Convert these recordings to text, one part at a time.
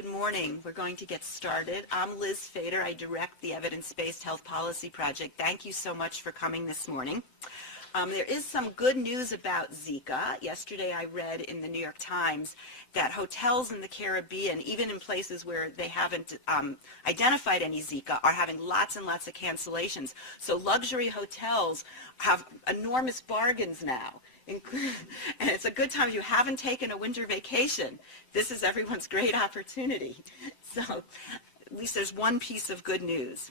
Good morning. We're going to get started. I'm Liz Fader. I direct the Evidence-Based Health Policy Project. Thank you so much for coming this morning. There is some good news about Zika. Yesterday I read in the New York Times that hotels in the Caribbean, even in places where they haven't identified any Zika, are having lots and lots of cancellations. So luxury hotels have enormous bargains now. And it's a good time if you haven't taken a winter vacation. This is everyone's great opportunity. So at least there's one piece of good news.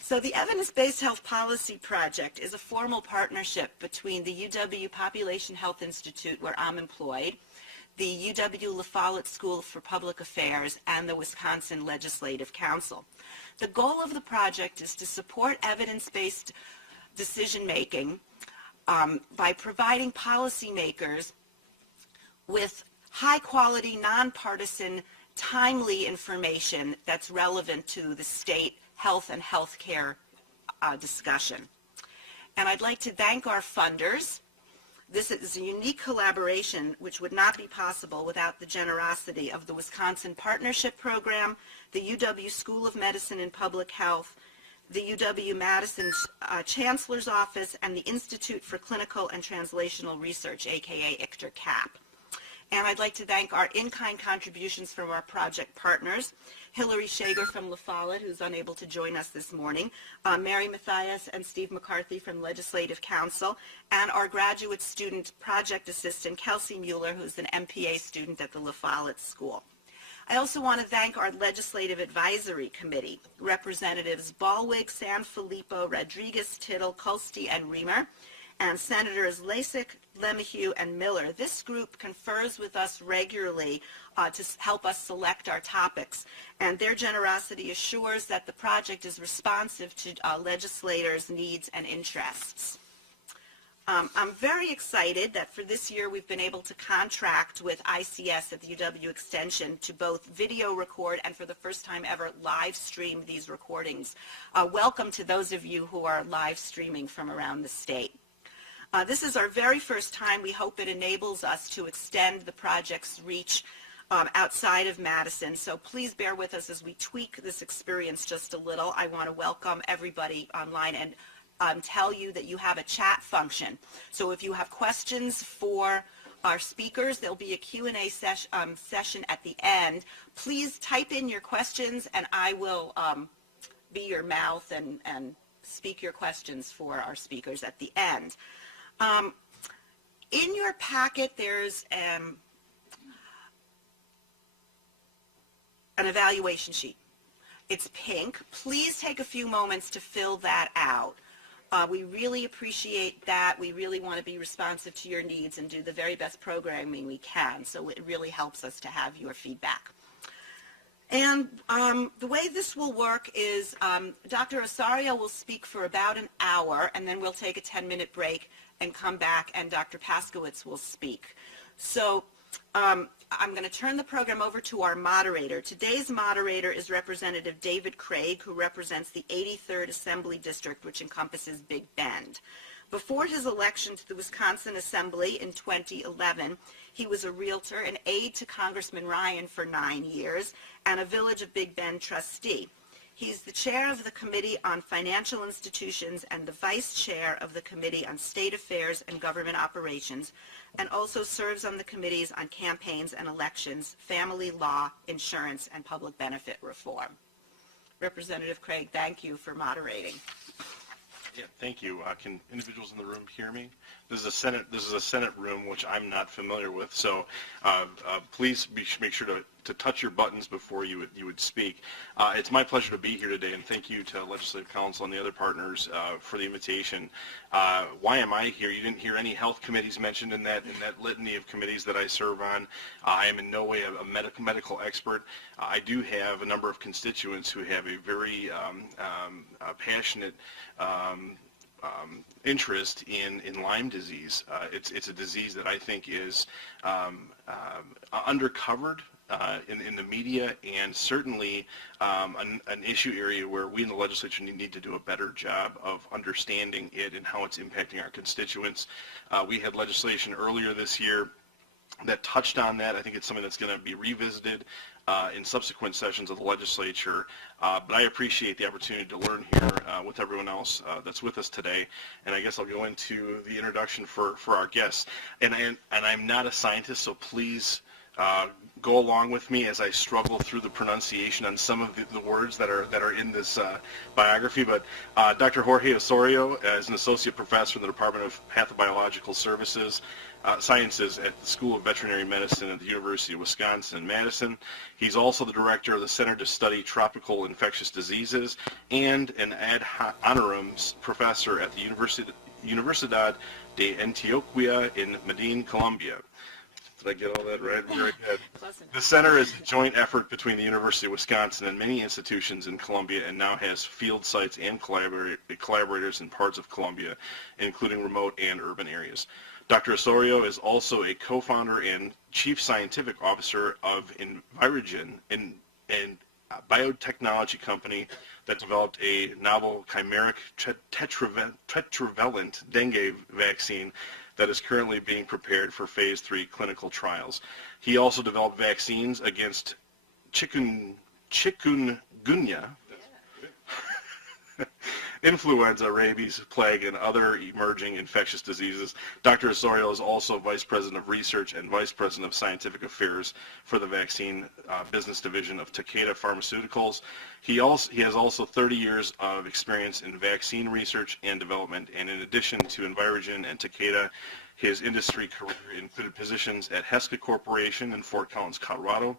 So the Evidence-Based Health Policy Project is a formal partnership between the UW Population Health Institute, where I'm employed, the UW La Follette School for Public Affairs, and the Wisconsin Legislative Council. The goal of the project is to support evidence-based decision-making by providing policymakers with high-quality, nonpartisan, timely information that's relevant to the state health and healthcare discussion. And I'd like to thank our funders. This is a unique collaboration which would not be possible without the generosity of the Wisconsin Partnership Program, the UW School of Medicine and Public Health, the UW-Madison Chancellor's Office, and the Institute for Clinical and Translational Research, aka ICTR-CAP. And I'd like to thank our in-kind contributions from our project partners, Hillary Shager from La Follette, who's unable to join us this morning, Mary Mathias and Steve McCarthy from Legislative Council, and our graduate student project assistant, Kelsey Mueller, who's an MPA student at the La Follette School. I also want to thank our Legislative Advisory Committee, Representatives Ballwig, Sanfilippo, Rodriguez, Tittle, Kulste, and Reamer, and Senators Lasik, Lemieux, and Miller. This group confers with us regularly to help us select our topics, and their generosity assures that the project is responsive to legislators' needs and interests. I'm very excited that for this year we've been able to contract with ICS at the UW Extension to both video record and for the first time ever live stream these recordings. Welcome to those of you who are live streaming from around the state. This is our very first time. We hope it enables us to extend the project's reach outside of Madison, so please bear with us as we tweak this experience just a little. I want to welcome everybody online and tell you that you have a chat function. So if you have questions for our speakers, there'll be a Q&A session at the end. Please type in your questions and I will be your mouth and speak your questions for our speakers at the end. In your packet there's an evaluation sheet. It's pink. Please take a few moments to fill that out. We really appreciate that. We really want to be responsive to your needs and do the very best programming we can, so it really helps us to have your feedback. And the way this will work is Dr. Osorio will speak for about an hour, and then we'll take a 10-minute break and come back, and Dr. Paskowitz will speak. So I'm going to turn the program over to our moderator. Today's moderator is Representative David Craig, who represents the 83rd Assembly District, which encompasses Big Bend. Before his election to the Wisconsin Assembly in 2011, he was a realtor, an aide to Congressman Ryan for 9 years, and a Village of Big Bend trustee. He's the chair of the Committee on Financial Institutions and the vice chair of the Committee on State Affairs and Government Operations, and also serves on the committees on campaigns and elections, family law, insurance, and public benefit reform. Representative Craig, thank you for moderating. Yeah, thank you. Can individuals in the room hear me? This is a Senate room, which I'm not familiar with, so please make sure to touch your buttons before you would speak. It's my pleasure to be here today, and thank you to Legislative Council and the other partners for the invitation. Why am I here? You didn't hear any health committees mentioned in that litany of committees that I serve on. I am in no way a medical expert. I do have a number of constituents who have a very passionate interest in Lyme disease. It's a disease that I think is undercovered in the media, and certainly an issue area where we in the legislature need to do a better job of understanding it and how it's impacting our constituents. We had legislation earlier this year that touched on that. I think it's something that's going to be revisited in subsequent sessions of the legislature. But I appreciate the opportunity to learn here with everyone else that's with us today. And I guess I'll go into the introduction for our guests. And I'm not a scientist, so please go along with me as I struggle through the pronunciation on some of the words that are in this biography. But Dr. Jorge Osorio is an associate professor in the Department of Pathobiological Sciences at the School of Veterinary Medicine at the University of Wisconsin in Madison. He's also the director of the Center to Study Tropical Infectious Diseases and an ad honorem professor at the Universidad de Antioquia in Medellin, Colombia. Did I get all that right? Very good. The center is a joint effort between the University of Wisconsin and many institutions in Colombia, and now has field sites and collaborators in parts of Colombia, including remote and urban areas. Dr. Osorio is also a co-founder and chief scientific officer of Envirogen, a biotechnology company that developed a novel chimeric tetravalent dengue vaccine that is currently being prepared for phase 3 clinical trials. He also developed vaccines against chikungunya, influenza, rabies, plague, and other emerging infectious diseases. Dr. Osorio is also Vice President of Research and Vice President of Scientific Affairs for the Vaccine Business Division of Takeda Pharmaceuticals. He has also 30 years of experience in vaccine research and development, and in addition to Envirogen and Takeda, his industry career included positions at Heska Corporation in Fort Collins, Colorado,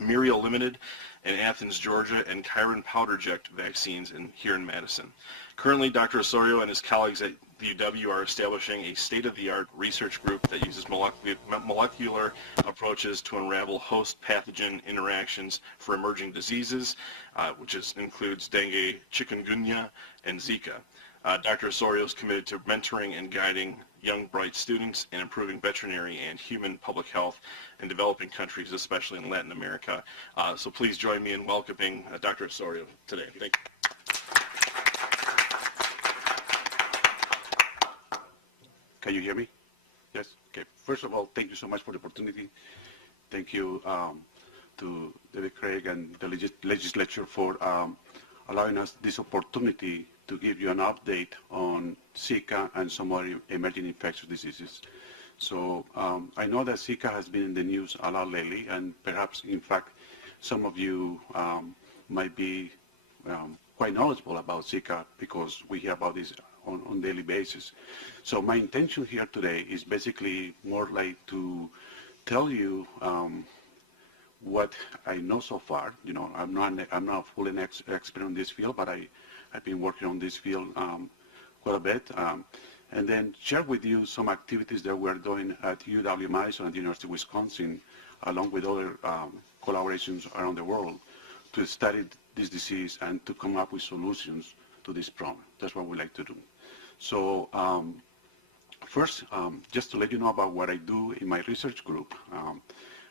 Muriel Limited in Athens, Georgia, and Chiron Powderjet Vaccines here in Madison. Currently, Dr. Osorio and his colleagues at the UW are establishing a state-of-the-art research group that uses molecular approaches to unravel host pathogen interactions for emerging diseases, which includes dengue, chikungunya, and Zika. Dr. Osorio is committed to mentoring and guiding young, bright students in improving veterinary and human public health in developing countries, especially in Latin America. So please join me in welcoming Dr. Osorio today. Thank you. Can you hear me? Yes? Okay. First of all, thank you so much for the opportunity. Thank you to David Craig and the legislature for allowing us this opportunity to give you an update on Zika and some other emerging infectious diseases. So I know that Zika has been in the news a lot lately, and perhaps, in fact, some of you might be quite knowledgeable about Zika because we hear about this on a daily basis. So my intention here today is basically more like to tell you what I know so far. You know, I'm not fully an expert in this field, but I've been working on this field quite a bit, and then share with you some activities that we're doing at UW-Madison and the University of Wisconsin, along with other collaborations around the world, to study this disease and to come up with solutions to this problem. That's what we like to do. So first, just to let you know about what I do in my research group,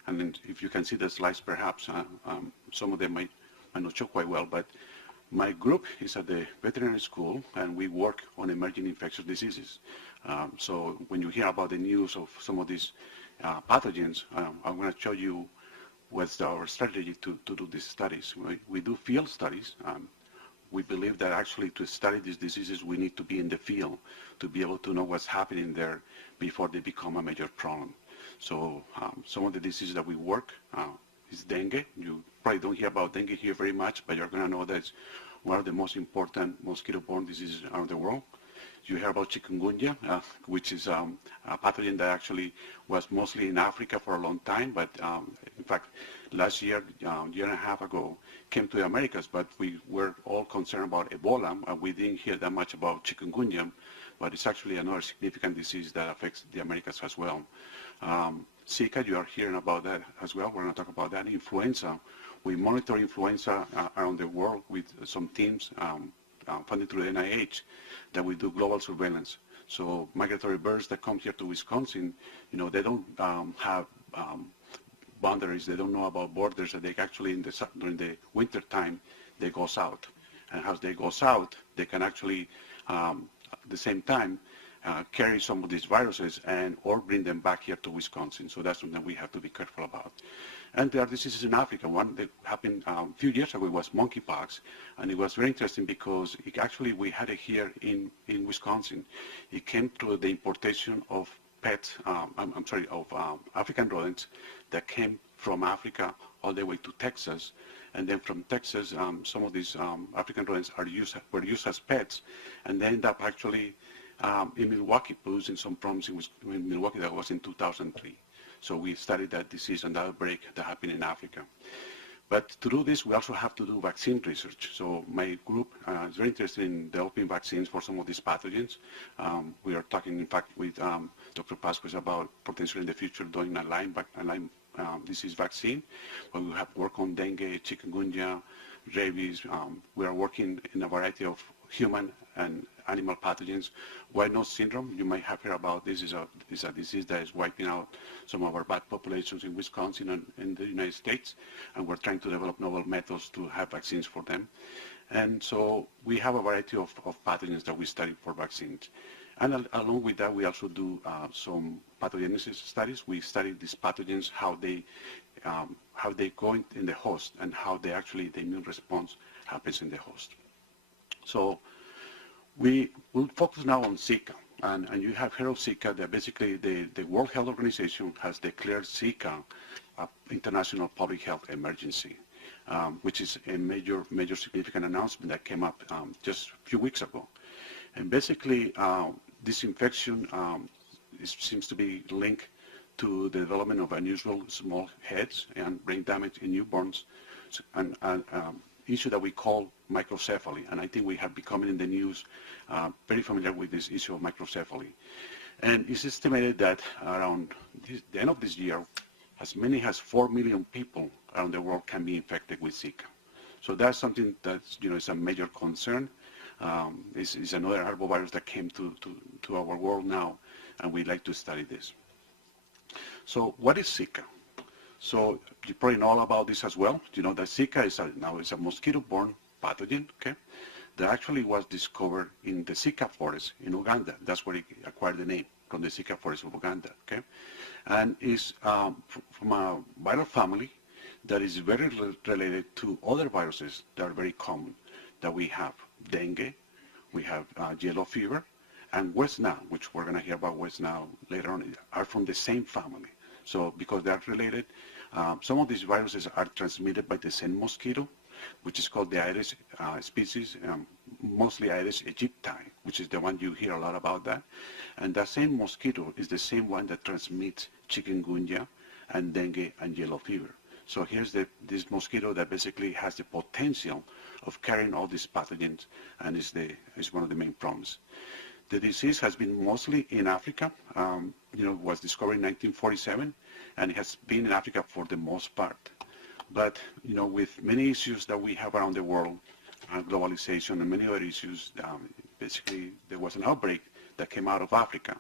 and then if you can see the slides, perhaps some of them might not show quite well, but my group is at the veterinary school, and we work on emerging infectious diseases. So when you hear about the news of some of these pathogens, I'm going to show you what's our strategy to do these studies. We do field studies. We believe that actually to study these diseases, we need to be in the field to be able to know what's happening there before they become a major problem. So some of the diseases that we work is dengue. You probably don't hear about dengue here very much, but you're going to know that it's one of the most important mosquito-borne diseases around the world. You hear about chikungunya, which is a pathogen that actually was mostly in Africa for a long time, but in fact, last year, year and a half ago, came to the Americas, but we were all concerned about Ebola, and we didn't hear that much about chikungunya, but it's actually another significant disease that affects the Americas as well. Zika, you are hearing about that as well. We're going to talk about that. Influenza, we monitor influenza around the world with some teams funded through the NIH that we do global surveillance. So migratory birds that come here to Wisconsin, you know, they don't have boundaries. They don't know about borders. That they actually, during the winter time, they go south. And as they go south, they can actually, at the same time, carry some of these viruses and or bring them back here to Wisconsin. So that's something we have to be careful about. And there are diseases in Africa. One that happened a few years ago was monkeypox, and it was very interesting because actually we had it here in Wisconsin. It came through the importation of pets, African rodents that came from Africa all the way to Texas. And then from Texas, some of these African rodents were used as pets, and they end up actually in Milwaukee, producing some problems in Milwaukee. That was in 2003. So we studied that disease and that outbreak that happened in Africa. But to do this, we also have to do vaccine research. So my group is very interested in developing vaccines for some of these pathogens. We are talking, in fact, with Dr. Pasquez about potentially in the future doing a Lyme disease vaccine. But we have work on dengue, chikungunya, rabies. We are working in a variety of human and animal pathogens. White nose syndrome, you might have heard about this, is a disease that is wiping out some of our bat populations in Wisconsin and in the United States, and we're trying to develop novel methods to have vaccines for them. And so we have a variety of pathogens that we study for vaccines. And along with that, we also do some pathogenesis studies. We study these pathogens, how they go in the host, and how the immune response happens in the host. So we will focus now on Zika. And you have heard of Zika, that basically the World Health Organization has declared Zika an international public health emergency, which is a major significant announcement that came up just a few weeks ago. And basically, this infection seems to be linked to the development of unusual small heads and brain damage in newborns, and issue that we call microcephaly. And I think we have become in the news very familiar with this issue of microcephaly. And it's estimated that around the end of this year, as many as 4 million people around the world can be infected with Zika. So that's something that's, is a major concern. It's another arbovirus that came to our world now, and we'd like to study this. So what is Zika? So you probably know all about this as well. You know that Zika is a mosquito-borne pathogen, okay, that actually was discovered in the Zika forest in Uganda. That's where it acquired the name, from the Zika forest of Uganda, okay? And is from a viral family that is very related to other viruses that are very common, that we have dengue, we have yellow fever, and West Nile, which we're going to hear about West Nile later on, are from the same family. So because they're related, some of these viruses are transmitted by the same mosquito, which is called the Aedes species, mostly Aedes aegypti, which is the one you hear a lot about that. And that same mosquito is the same one that transmits chikungunya and dengue and yellow fever. So here's this mosquito that basically has the potential of carrying all these pathogens, and is one of the main problems. The disease has been mostly in Africa. Was discovered in 1947, and it has been in Africa for the most part. But, with many issues that we have around the world, globalization and many other issues, basically there was an outbreak that came out of Africa,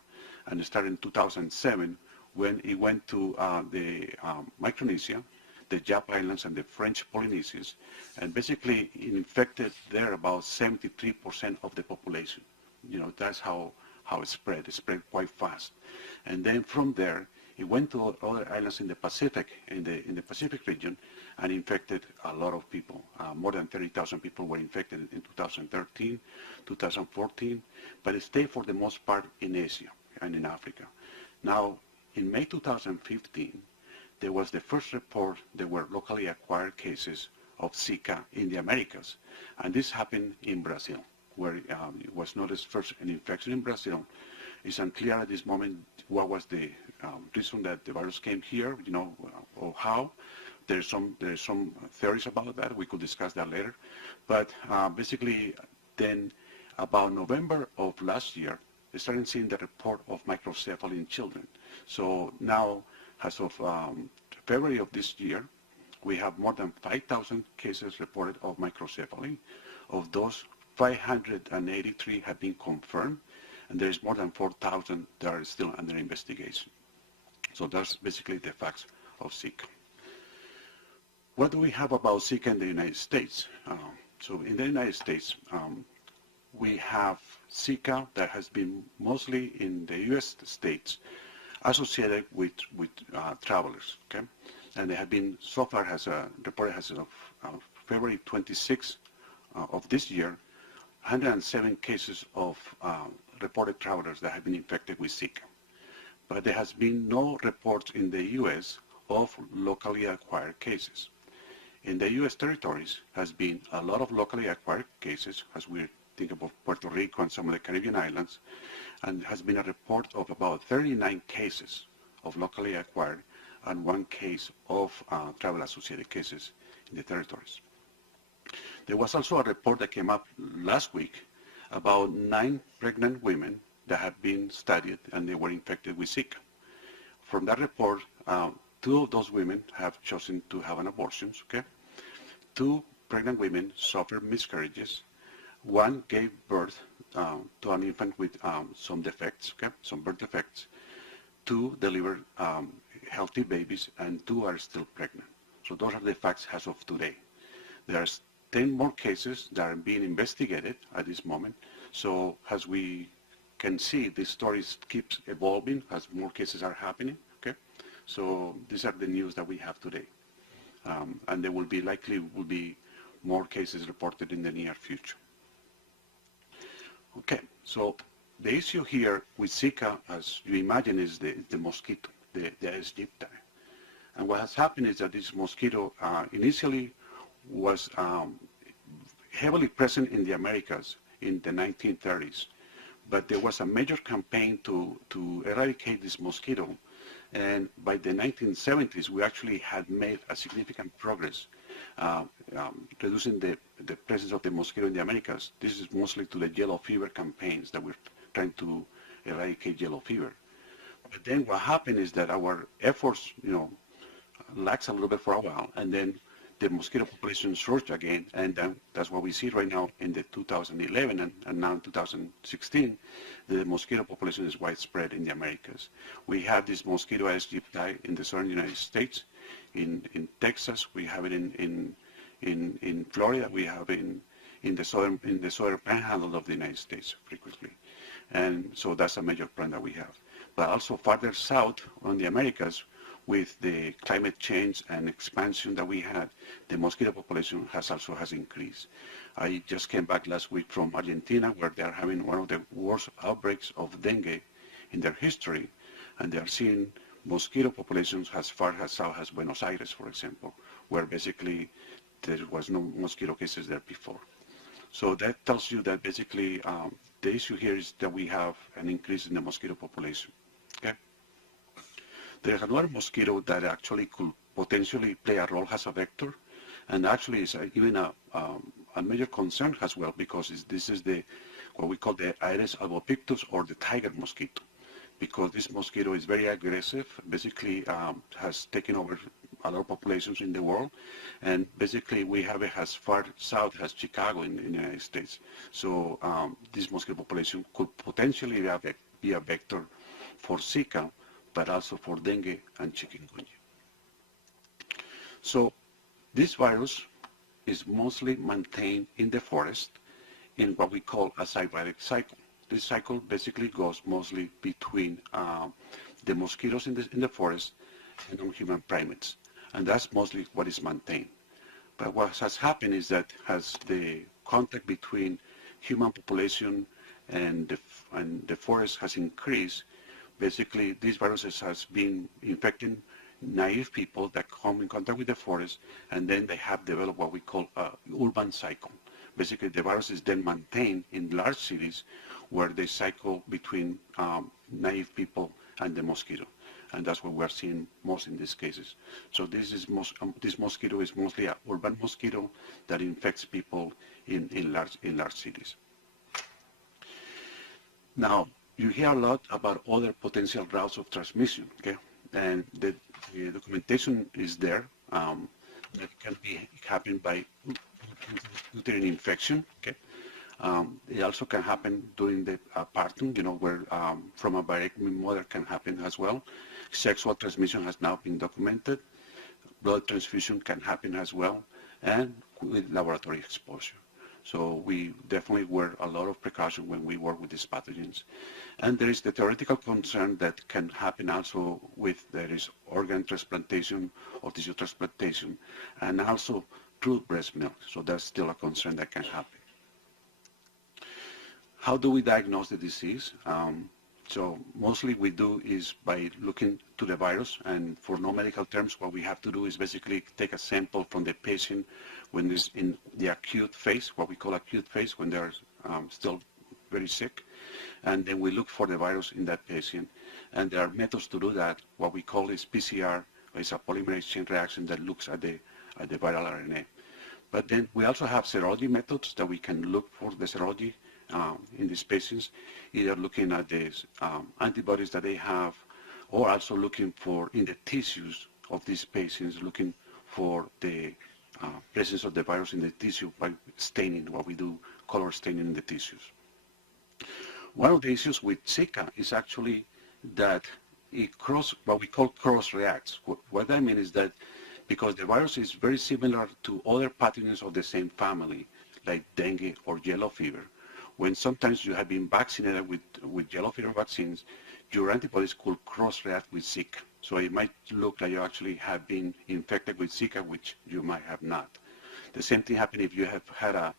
and it started in 2007 when it went to the Micronesia, the Yap Islands, and the French Polynesias, and basically it infected there about 73% of the population. That's how it spread. It spread quite fast. And then from there, it went to other islands in the Pacific, in the Pacific region, and infected a lot of people. More than 30,000 people were infected in 2013, 2014, but it stayed for the most part in Asia and in Africa. Now, in May 2015, there was the first report there were locally acquired cases of Zika in the Americas, and this happened in Brazil, where it was noticed first an infection in Brazil. It's unclear at this moment what was the reason that the virus came here, or how. There's some theories about that. We could discuss that later. But basically, then about November of last year, they started seeing the report of microcephaly in children. So now, as of February of this year, we have more than 5,000 cases reported of microcephaly. Of those, 583 have been confirmed, and there is more than 4,000 that are still under investigation. So that's basically the facts of Zika. What do we have about Zika in the United States? So in the United States, we have Zika that has been mostly in the U.S. states associated with travelers. Okay, and they have been so far has reported as of February 26 of this year, 107 cases of reported travelers that have been infected with Zika. But there has been no reports in the U.S. of locally acquired cases. In the U.S. territories has been a lot of locally acquired cases, as we think about Puerto Rico and some of the Caribbean islands, and has been a report of about 39 cases of locally acquired and 1 case of travel-associated cases in the territories. There was also a report that came up last week about 9 pregnant women that have been studied and they were infected with Zika. From that report, 2 of those women have chosen to have an abortion. Okay? 2 pregnant women suffered miscarriages. 1 gave birth to an infant with some defects, okay? Some birth defects. 2 delivered healthy babies, and 2 are still pregnant. So those are the facts as of today. There's 10 more cases that are being investigated at this moment. So as we can see, this story keeps evolving as more cases are happening. Okay, so these are the news that we have today, and there will be likely more cases reported in the near future. Okay, so the issue here with Zika, as you imagine, is the mosquito, the Aedes aegypti. And what has happened is that this mosquito initially was heavily present in the Americas in the 1930s. But there was a major campaign to eradicate this mosquito. And by the 1970s, we actually had made a significant progress reducing the presence of the mosquito in the Americas. This is mostly to the yellow fever campaigns that we're trying to eradicate yellow fever. But then what happened is that our efforts, lax a little bit for a while, and then the mosquito population surged again, and that's what we see right now in the 2011 and now in 2016. The mosquito population is widespread in the Americas. We have this mosquito Aedes aegypti in the southern United States, in Texas, we have it in Florida, we have it in the southern panhandle of the United States frequently, and so that's a major problem that we have. But also farther south on the Americas, with the climate change and expansion that we had, the mosquito population has increased. I just came back last week from Argentina, where they are having one of the worst outbreaks of dengue in their history, and they are seeing mosquito populations as far as south as Buenos Aires, for example, where basically there was no mosquito cases there before. So that tells you that basically the issue here is that we have an increase in the mosquito population. Okay? There's another mosquito that actually could potentially play a role as a vector, and actually is even a major concern as well, because this is what we call the Aedes albopictus, or the tiger mosquito, because this mosquito is very aggressive, basically has taken over a lot of populations in the world, and basically we have it as far south as Chicago in the United States. So this mosquito population could potentially be a vector for Zika, but also for dengue and chikungunya. So this virus is mostly maintained in the forest in what we call a symbiotic cycle. This cycle basically goes mostly between the mosquitoes in the forest and non-human primates, and that's mostly what is maintained. But what has happened is that as the contact between human population and the forest has increased, basically these viruses has been infecting naive people that come in contact with the forest, and then they have developed what we call an urban cycle. Basically the virus is then maintained in large cities where they cycle between naive people and the mosquito. And that's what we're seeing most in these cases. So this mosquito is mostly an urban mosquito that infects people in large cities. Now, you hear a lot about other potential routes of transmission, okay? And the documentation is there. That can happen by uterine infection, okay? It also can happen during the partum, where from a direct mother can happen as well. Sexual transmission has now been documented. Blood transfusion can happen as well, and with laboratory exposure. So we definitely wear a lot of precaution when we work with these pathogens. And there is the theoretical concern that can happen also with there is organ transplantation or tissue transplantation, and also through breast milk. So that's still a concern that can happen. How do we diagnose the disease? So mostly we do is by looking to the virus, and for no medical terms, what we have to do is basically take a sample from the patient when it's in the acute phase, what we call acute phase, when they're still very sick, and then we look for the virus in that patient. And there are methods to do that. What we call is PCR, it's a polymerase chain reaction that looks at the viral RNA. But then we also have serology methods that we can look for the serology in these patients, either looking at the antibodies that they have, or also looking for in the tissues of these patients, looking for the presence of the virus in the tissue by staining, what we do, color staining in the tissues. One of the issues with Zika is actually that it what we call cross-reacts. What I mean is that because the virus is very similar to other pathogens of the same family, like dengue or yellow fever, when sometimes you have been vaccinated with yellow fever vaccines, your antibodies could cross-react with Zika. So it might look like you actually have been infected with Zika, which you might have not. The same thing happens if you have had a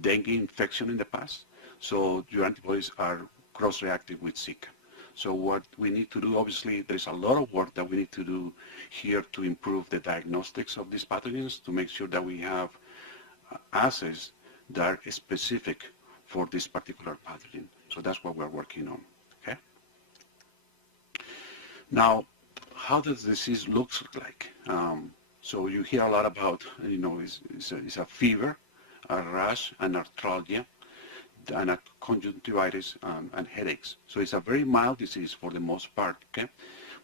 dengue infection in the past. So your antibodies are cross-reactive with Zika. So what we need to do, obviously, there's a lot of work that we need to do here to improve the diagnostics of these pathogens, to make sure that we have assays that are specific for this particular pathogen. So that's what we're working on, okay? Now, how does the disease look like? So you hear a lot about, it's a fever, a rash, and arthralgia, and a conjunctivitis and headaches. So it's a very mild disease for the most part, okay?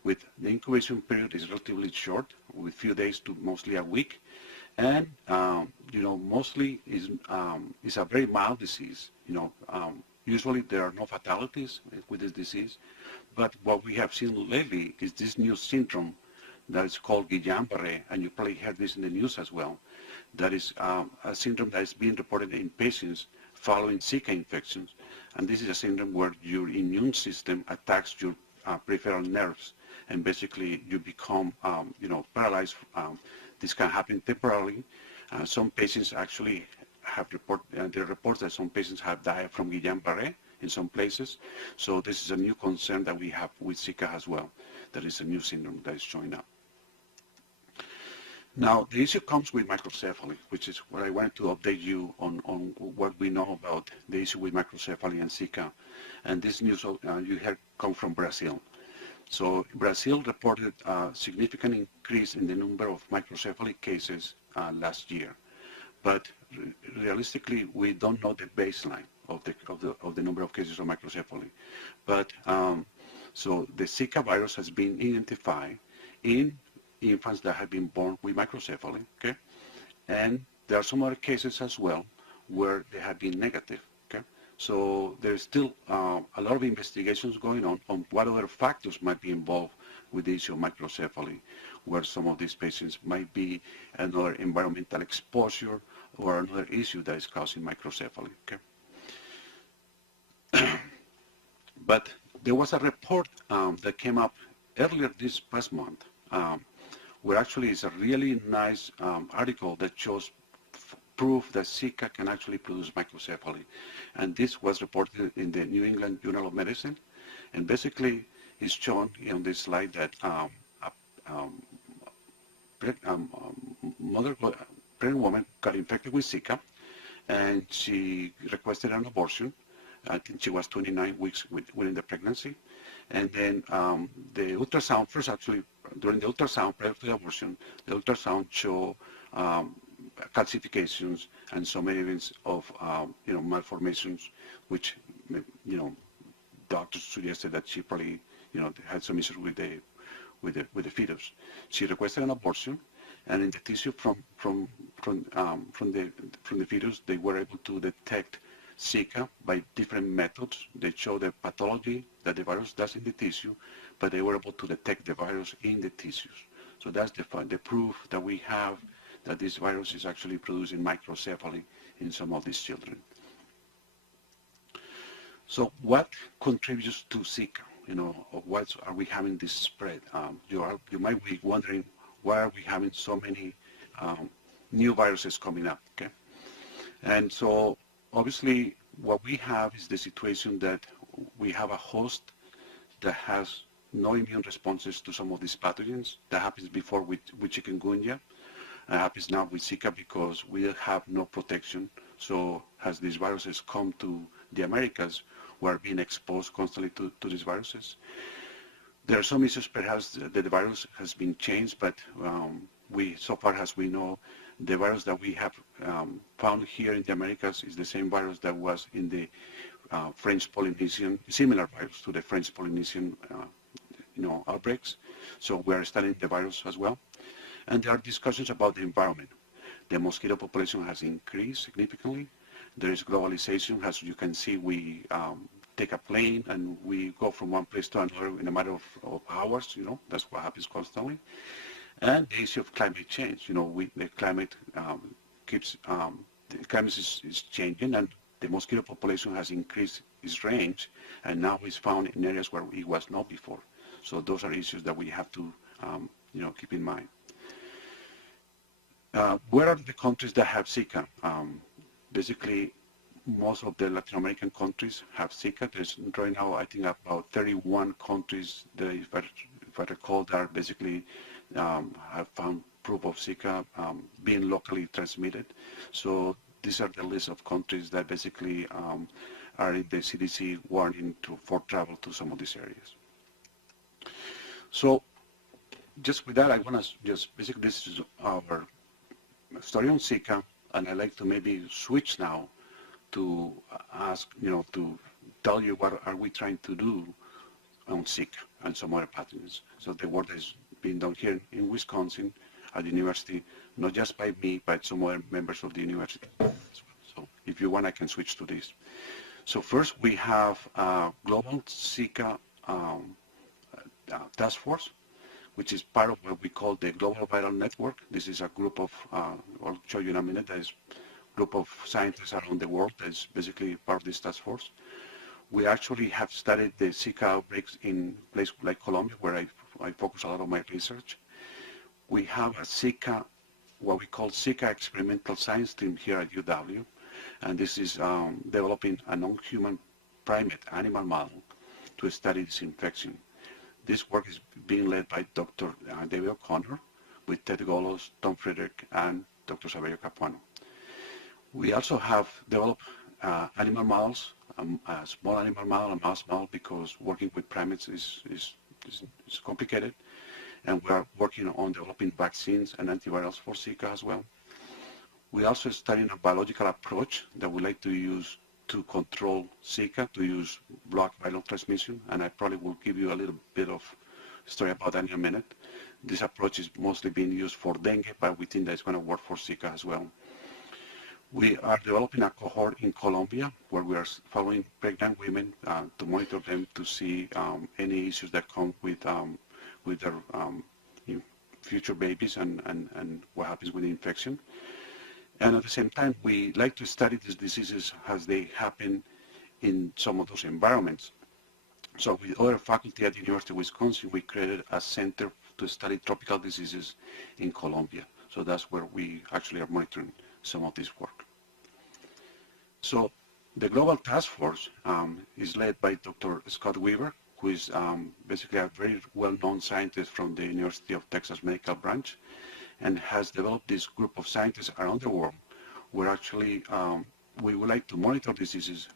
With the incubation period is relatively short, with few days to mostly a week. And, mostly is a very mild disease. Usually there are no fatalities with this disease. But what we have seen lately is this new syndrome that is called Guillain-Barré, and you probably heard this in the news as well. That is a syndrome that is being reported in patients following Zika infections. And this is a syndrome where your immune system attacks your peripheral nerves, and basically you become, paralyzed. This can happen temporarily. Some patients actually have there are reports that some patients have died from Guillain-Barré in some places. So this is a new concern that we have with Zika as well. There is a new syndrome that is showing up. Now, the issue comes with microcephaly, which is what I wanted to update you on what we know about the issue with microcephaly and Zika. And this news you heard come from Brazil. So Brazil reported a significant increase in the number of microcephaly cases last year. But realistically, we don't know the baseline of the number of cases of microcephaly. But so the Zika virus has been identified in infants that have been born with microcephaly, okay? And there are some other cases as well where they have been negative, okay? So there's still a lot of investigations going on what other factors might be involved with the issue of microcephaly, where some of these patients might be another environmental exposure or another issue that is causing microcephaly, okay? But there was a report that came up earlier this past month, where actually it's a really nice article that shows proof that Zika can actually produce microcephaly. And this was reported in the New England Journal of Medicine. And basically, it's shown on this slide that pregnant woman got infected with Zika, and she requested an abortion. I think she was 29 weeks within the pregnancy. And then the ultrasound, first actually, during the ultrasound prior to the abortion, the ultrasound showed calcifications and some evidence of, malformations, which, doctors suggested that she probably, had some issues with the fetus. She requested an abortion, and in the tissue from the fetus, they were able to detect Zika by different methods. They show the pathology that the virus does in the tissue, but they were able to detect the virus in the tissues. So that's the proof that we have that this virus is actually producing microcephaly in some of these children. So what contributes to Zika? You know, why are we having this spread? You might be wondering, why are we having so many new viruses coming up? Okay, and so obviously what we have is the situation that we have a host that has no immune responses to some of these pathogens. That happens before with chikungunya. It happens now with Zika because we have no protection. So as these viruses come to the Americas, we are being exposed constantly to these viruses. There are some issues perhaps that the virus has been changed, but so far as we know, the virus that we have found here in the Americas is the same virus that was in the French Polynesian, similar virus to the French Polynesian outbreaks. So we are studying the virus as well. And there are discussions about the environment. The mosquito population has increased significantly. There is globalization. As you can see, we take a plane and we go from one place to another in a matter of hours. You know, that's what happens constantly. And the issue of climate change. You know, the climate is changing, and the mosquito population has increased its range, and now it's found in areas where it was not before. So those are issues that we have to, keep in mind. Where are the countries that have Zika? Basically, most of the Latin American countries have Zika. There's right now, I think, about 31 countries that, if I recall, that are basically have found proof of Zika being locally transmitted. So these are the list of countries that basically are in the CDC warning for travel to some of these areas. So just with that, I want to basically, this is our story on Zika, and I'd like to maybe switch now to ask, to tell you what are we trying to do on Zika and some other pathogens. So the work is being done here in Wisconsin at the university, not just by me, but some other members of the university. So if you want, I can switch to this. So first, we have a global Zika task force, which is part of what we call the Global Viral Network. This is a group of, I'll show you in a minute, that is a group of scientists around the world that is basically part of this task force. We actually have studied the Zika outbreaks in places like Colombia, where I focus a lot of my research. We have a Zika, what we call Zika experimental science team here at UW, and this is developing a non-human primate animal model to study this infection. This work is being led by Dr. David O'Connor with Ted Golos, Tom Friedrich, and Dr. Saverio Capuano. We also have developed animal models, a small animal model, a mouse model, because working with primates is complicated. And we are working on developing vaccines and antivirals for Zika as well. We also studying a biological approach that we like to use to control Zika, to use block viral transmission, and I probably will give you a little bit of story about that in a minute. This approach is mostly being used for dengue, but we think that it's going to work for Zika as well. We are developing a cohort in Colombia where we are following pregnant women to monitor them to see any issues that come with their future babies and what happens with the infection. And at the same time, we like to study these diseases as they happen in some of those environments. So with other faculty at the University of Wisconsin, we created a center to study tropical diseases in Colombia. So that's where we actually are monitoring some of this work. So the Global Task Force is led by Dr. Scott Weaver, who is basically a very well-known scientist from the University of Texas Medical Branch, and has developed this group of scientists around the world where actually we would like to monitor diseases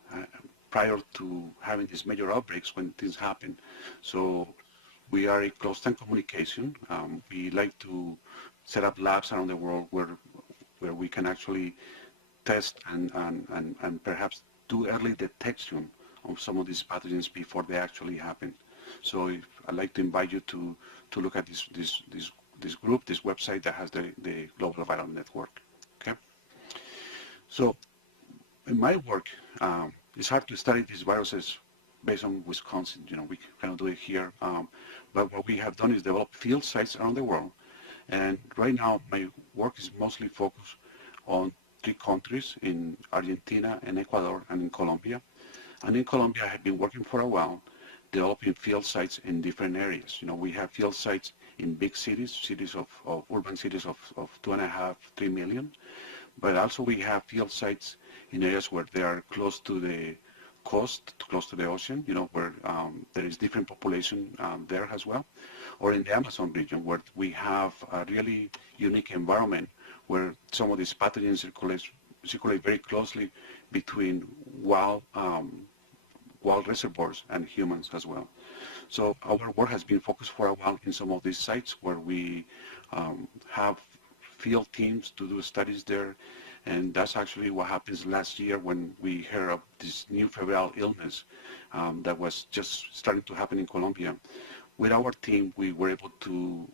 prior to having these major outbreaks when things happen. So we are in constant communication. We like to set up labs around the world where we can actually test and perhaps do early detection of some of these pathogens before they actually happen. So I'd like to invite you to look at this group, this website that has the Global Viral Network. Okay. So in my work, it's hard to study these viruses based on Wisconsin. We cannot do it here. But what we have done is develop field sites around the world, And right now, my work is mostly focused on 3 countries, in Argentina, and Ecuador, and in Colombia. And in Colombia, I have been working for a while, developing field sites in different areas. We have field sites in big cities, urban cities of 2.5, 3 million. But also we have field sites in areas where they are close to the coast, close to the ocean, where there is different population there as well. Or in the Amazon region, where we have a really unique environment where some of these pathogens circulate very closely between wild reservoirs and humans as well. So our work has been focused for a while in some of these sites where we have field teams to do studies there. And that's actually what happens last year when we heard of this new febrile illness that was just starting to happen in Colombia. With our team, we were able to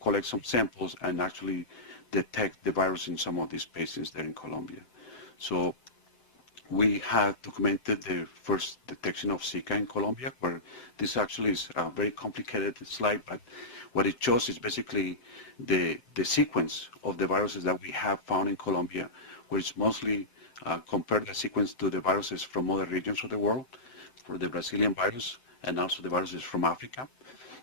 collect some samples and actually detect the virus in some of these patients there in Colombia. So we have documented the first detection of Zika in Colombia, where this actually is a very complicated slide, but what it shows is basically the sequence of the viruses that we have found in Colombia, which mostly compare the sequence to the viruses from other regions of the world, for the Brazilian virus and also the viruses from Africa,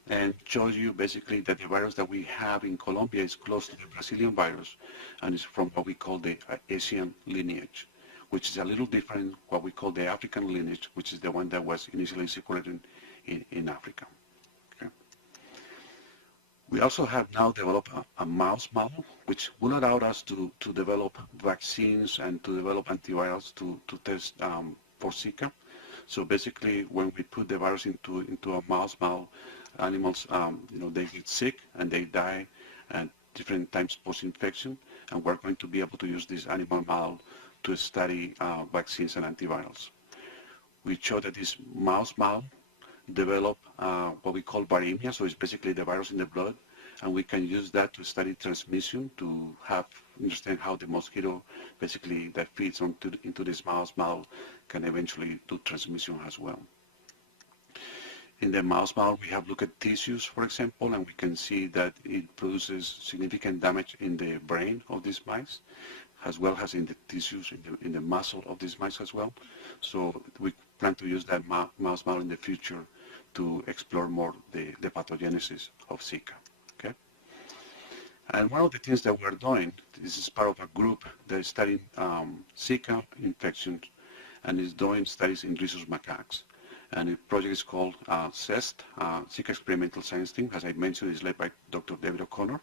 and shows you basically that the virus that we have in Colombia is close to the Brazilian virus and is from what we call the Asian lineage, which is a little different what we call the African lineage, which is the one that was initially circulating in Africa. Okay. We also have now developed a mouse model, which will allow us to develop vaccines and to develop antivirals to test for Zika. So basically, when we put the virus into a mouse model, animals, they get sick and they die at different times post-infection, and we're going to be able to use this animal model to study vaccines and antivirals. We show that this mouse model develop what we call viremia, so it's basically the virus in the blood, and we can use that to study transmission, to understand how the mosquito basically that feeds into this mouse model can eventually do transmission as well. In the mouse model, we have looked at tissues, for example, and we can see that it produces significant damage in the brain of these mice, as well as in the tissues, in the muscle of these mice as well. So we plan to use that mouse model in the future to explore more the pathogenesis of Zika. Okay? And one of the things that we're doing, this is part of a group that is studying Zika infections and is doing studies in rhesus macaques. And the project is called CEST, Zika Experimental Science Team. As I mentioned, it's led by Dr. David O'Connor.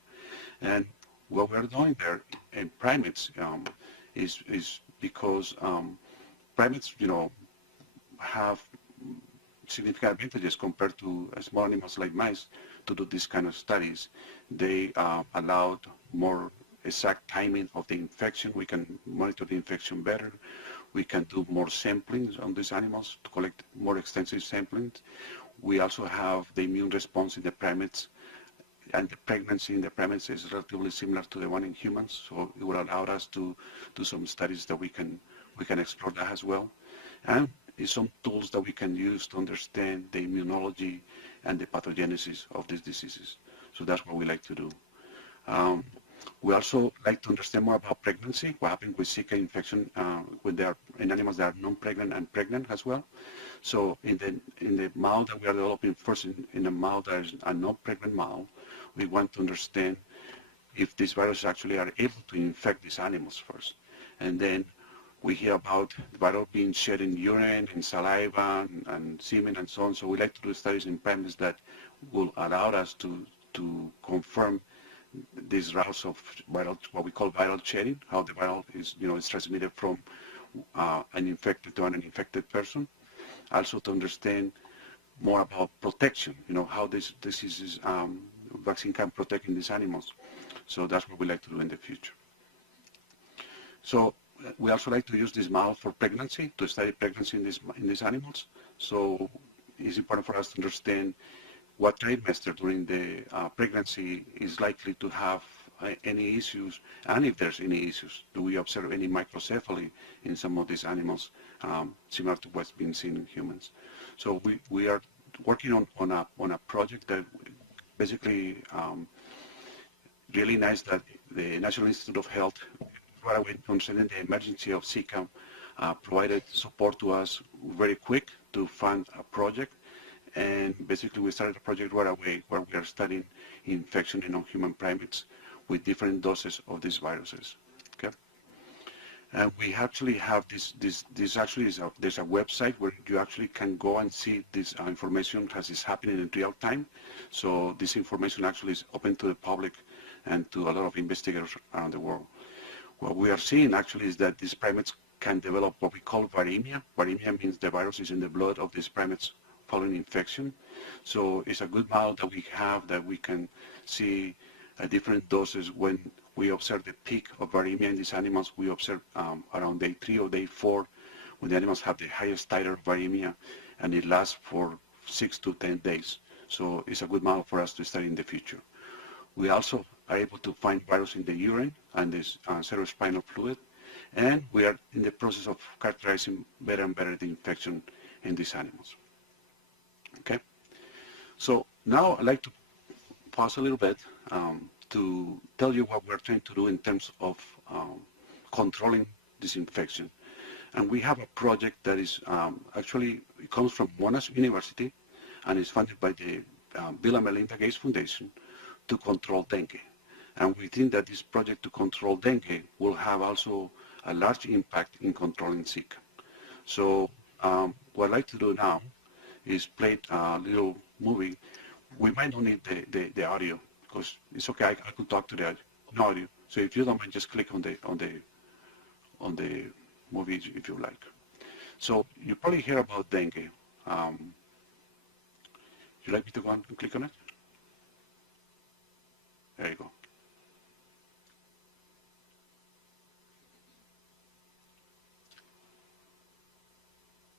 And what we're doing there in primates is because primates, have significant advantages compared to small animals like mice to do this kind of studies. They allowed more exact timing of the infection. We can monitor the infection better. We can do more samplings on these animals to collect more extensive samplings. We also have the immune response in the primates, and the pregnancy in the primates is relatively similar to the one in humans, so it will allow us to do some studies that we can explore that as well. And some tools that we can use to understand the immunology and the pathogenesis of these diseases. So that's what we like to do. We also like to understand more about pregnancy, what happens with Zika infection when they are in animals that are non-pregnant and pregnant as well. So in the model that we are developing first, in a model that is a non-pregnant model, we want to understand if these viruses actually are able to infect these animals first. And then we hear about the virus being shed in urine, in saliva, and semen, and so on. So we like to do studies in primates that will allow us to confirm these routes of viral, what we call viral shedding, how the viral is, is transmitted from an infected to an uninfected person. Also to understand more about protection, how this disease vaccine can protect in these animals. So that's what we like to do in the future. So we also like to use this model for pregnancy, to study pregnancy in these animals. So it's important for us to understand what trimester during the pregnancy is likely to have any issues, and if there's any issues. Do we observe any microcephaly in some of these animals, similar to what's been seen in humans? So we are working on a project that basically really nice that the National Institute of Health, right away concerning the emergency of Zika, provided support to us very quick to fund a project. And basically we started a project right away where we are studying infection in non-human primates with different doses of these viruses. Okay? And we actually have this actually is there's a website where you actually can go and see this information as it's happening in real time. So this information actually is open to the public and to a lot of investigators around the world. What we are seeing actually is that these primates can develop what we call viremia. Viremia means the virus is in the blood of these primates following infection. So it's a good model that we have that we can see different doses when we observe the peak of viremia in these animals. We observe around day 3 or day 4 when the animals have the highest titer of viremia, and it lasts for 6 to 10 days. So it's a good model for us to study in the future. We also are able to find virus in the urine and this cerebrospinal fluid, and we are in the process of characterizing better and better the infection in these animals. Okay, so now I'd like to pause a little bit to tell you what we're trying to do in terms of controlling this infection. And we have a project that is actually, it comes from Monash University and is funded by the Bill and Melinda Gates Foundation to control dengue. And we think that this project to control dengue will have also a large impact in controlling Zika. So what I'd like to do now is play a little movie. We might not need the audio because it's okay. I could talk to the audio. So if you don't mind, just click on the movie if you like. So you probably hear about dengue. You like me to go and click on it? There you go.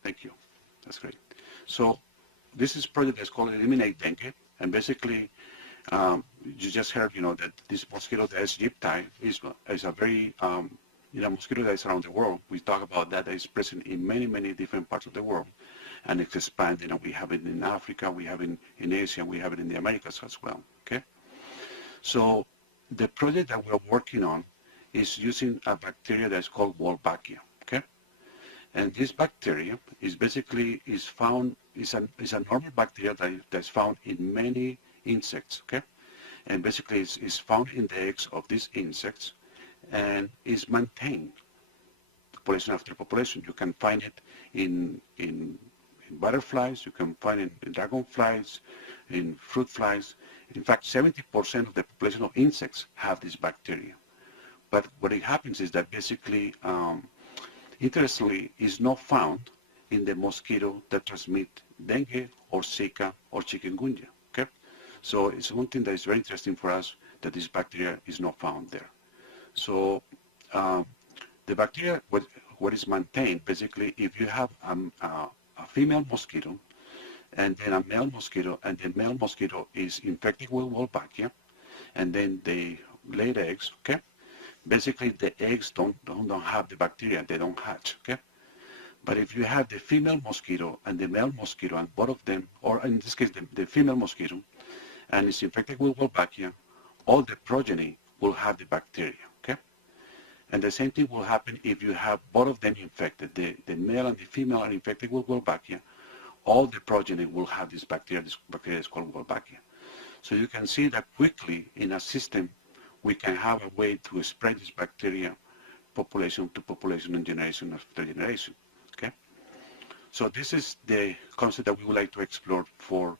Thank you. That's great. So this is a project that's called Eliminate Dengue, and basically you just heard, that this mosquito, the S. aegypti, is a very mosquito that is around the world. We talk about that is present in many, many different parts of the world, and it's expanding. And we have it in Africa, we have it in Asia, and we have it in the Americas as well. Okay. So the project that we're working on is using a bacteria that's called Wolbachia. Okay. And this bacteria is basically is a normal bacteria that's found in many insects, okay? And basically it's found in the eggs of these insects and is maintained population after population. You can find it in butterflies, you can find it in dragonflies, in fruit flies. In fact, 70% of the population of insects have this bacteria. But what it happens is that basically interestingly, is not found in the mosquito that transmit dengue or Zika or chikungunya. Okay, so it's one thing that is very interesting for us that this bacteria is not found there. So the bacteria, what is maintained basically, if you have a female mosquito and then a male mosquito, and the male mosquito is infected with Wolbachia, and then they lay eggs. Okay. Basically, the eggs don't have the bacteria, they don't hatch, okay? But if you have the female mosquito and the male mosquito, and both of them, or in this case, the female mosquito, and it's infected with Wolbachia, all the progeny will have the bacteria, okay? And the same thing will happen if you have both of them infected. The male and the female are infected with Wolbachia. All the progeny will have this bacteria is called Wolbachia. So you can see that quickly in a system, we can have a way to spread this bacteria population to population and generation after generation, okay? So this is the concept that we would like to explore for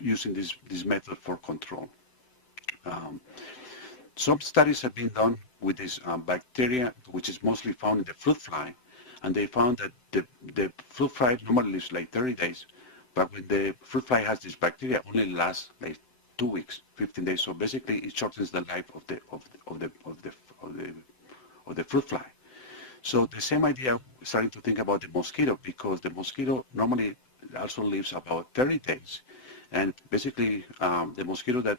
using this method for control. Some studies have been done with this bacteria, which is mostly found in the fruit fly, and they found that the fruit fly normally lives like 30 days, but when the fruit fly has this bacteria, only lasts like 2 weeks, 15 days. So basically, it shortens the life of the fruit fly. So the same idea, starting to think about the mosquito, because the mosquito normally also lives about 30 days, and basically the mosquito that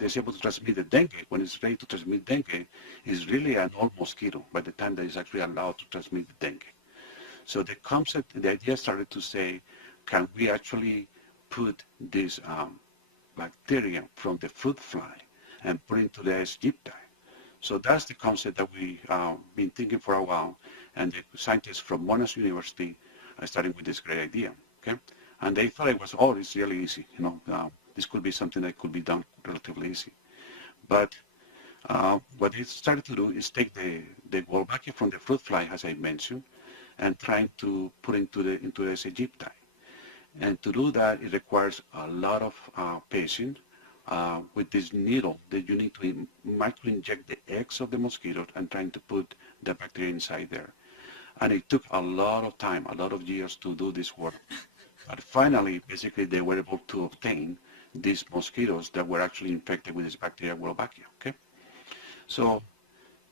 is able to transmit the dengue, when it's ready to transmit dengue, is really an old mosquito by the time that it's actually allowed to transmit the dengue. So the concept, the idea started to say, can we actually put this bacteria from the fruit fly and put into the Egypti. So that's the concept that we've been thinking for a while, and the scientists from Monash University are starting with this great idea, okay? And they thought it was, oh, it's really easy, this could be something that could be done relatively easy. But what they started to do is take the Wolbachia from the fruit fly, as I mentioned, and trying to put into the Aegypti. And to do that, it requires a lot of patience with this needle that you need to micro-inject the eggs of the mosquitoes and trying to put the bacteria inside there. And it took a lot of time, a lot of years to do this work. But finally, basically, they were able to obtain these mosquitoes that were actually infected with this bacteria, Wolbachia, okay? So,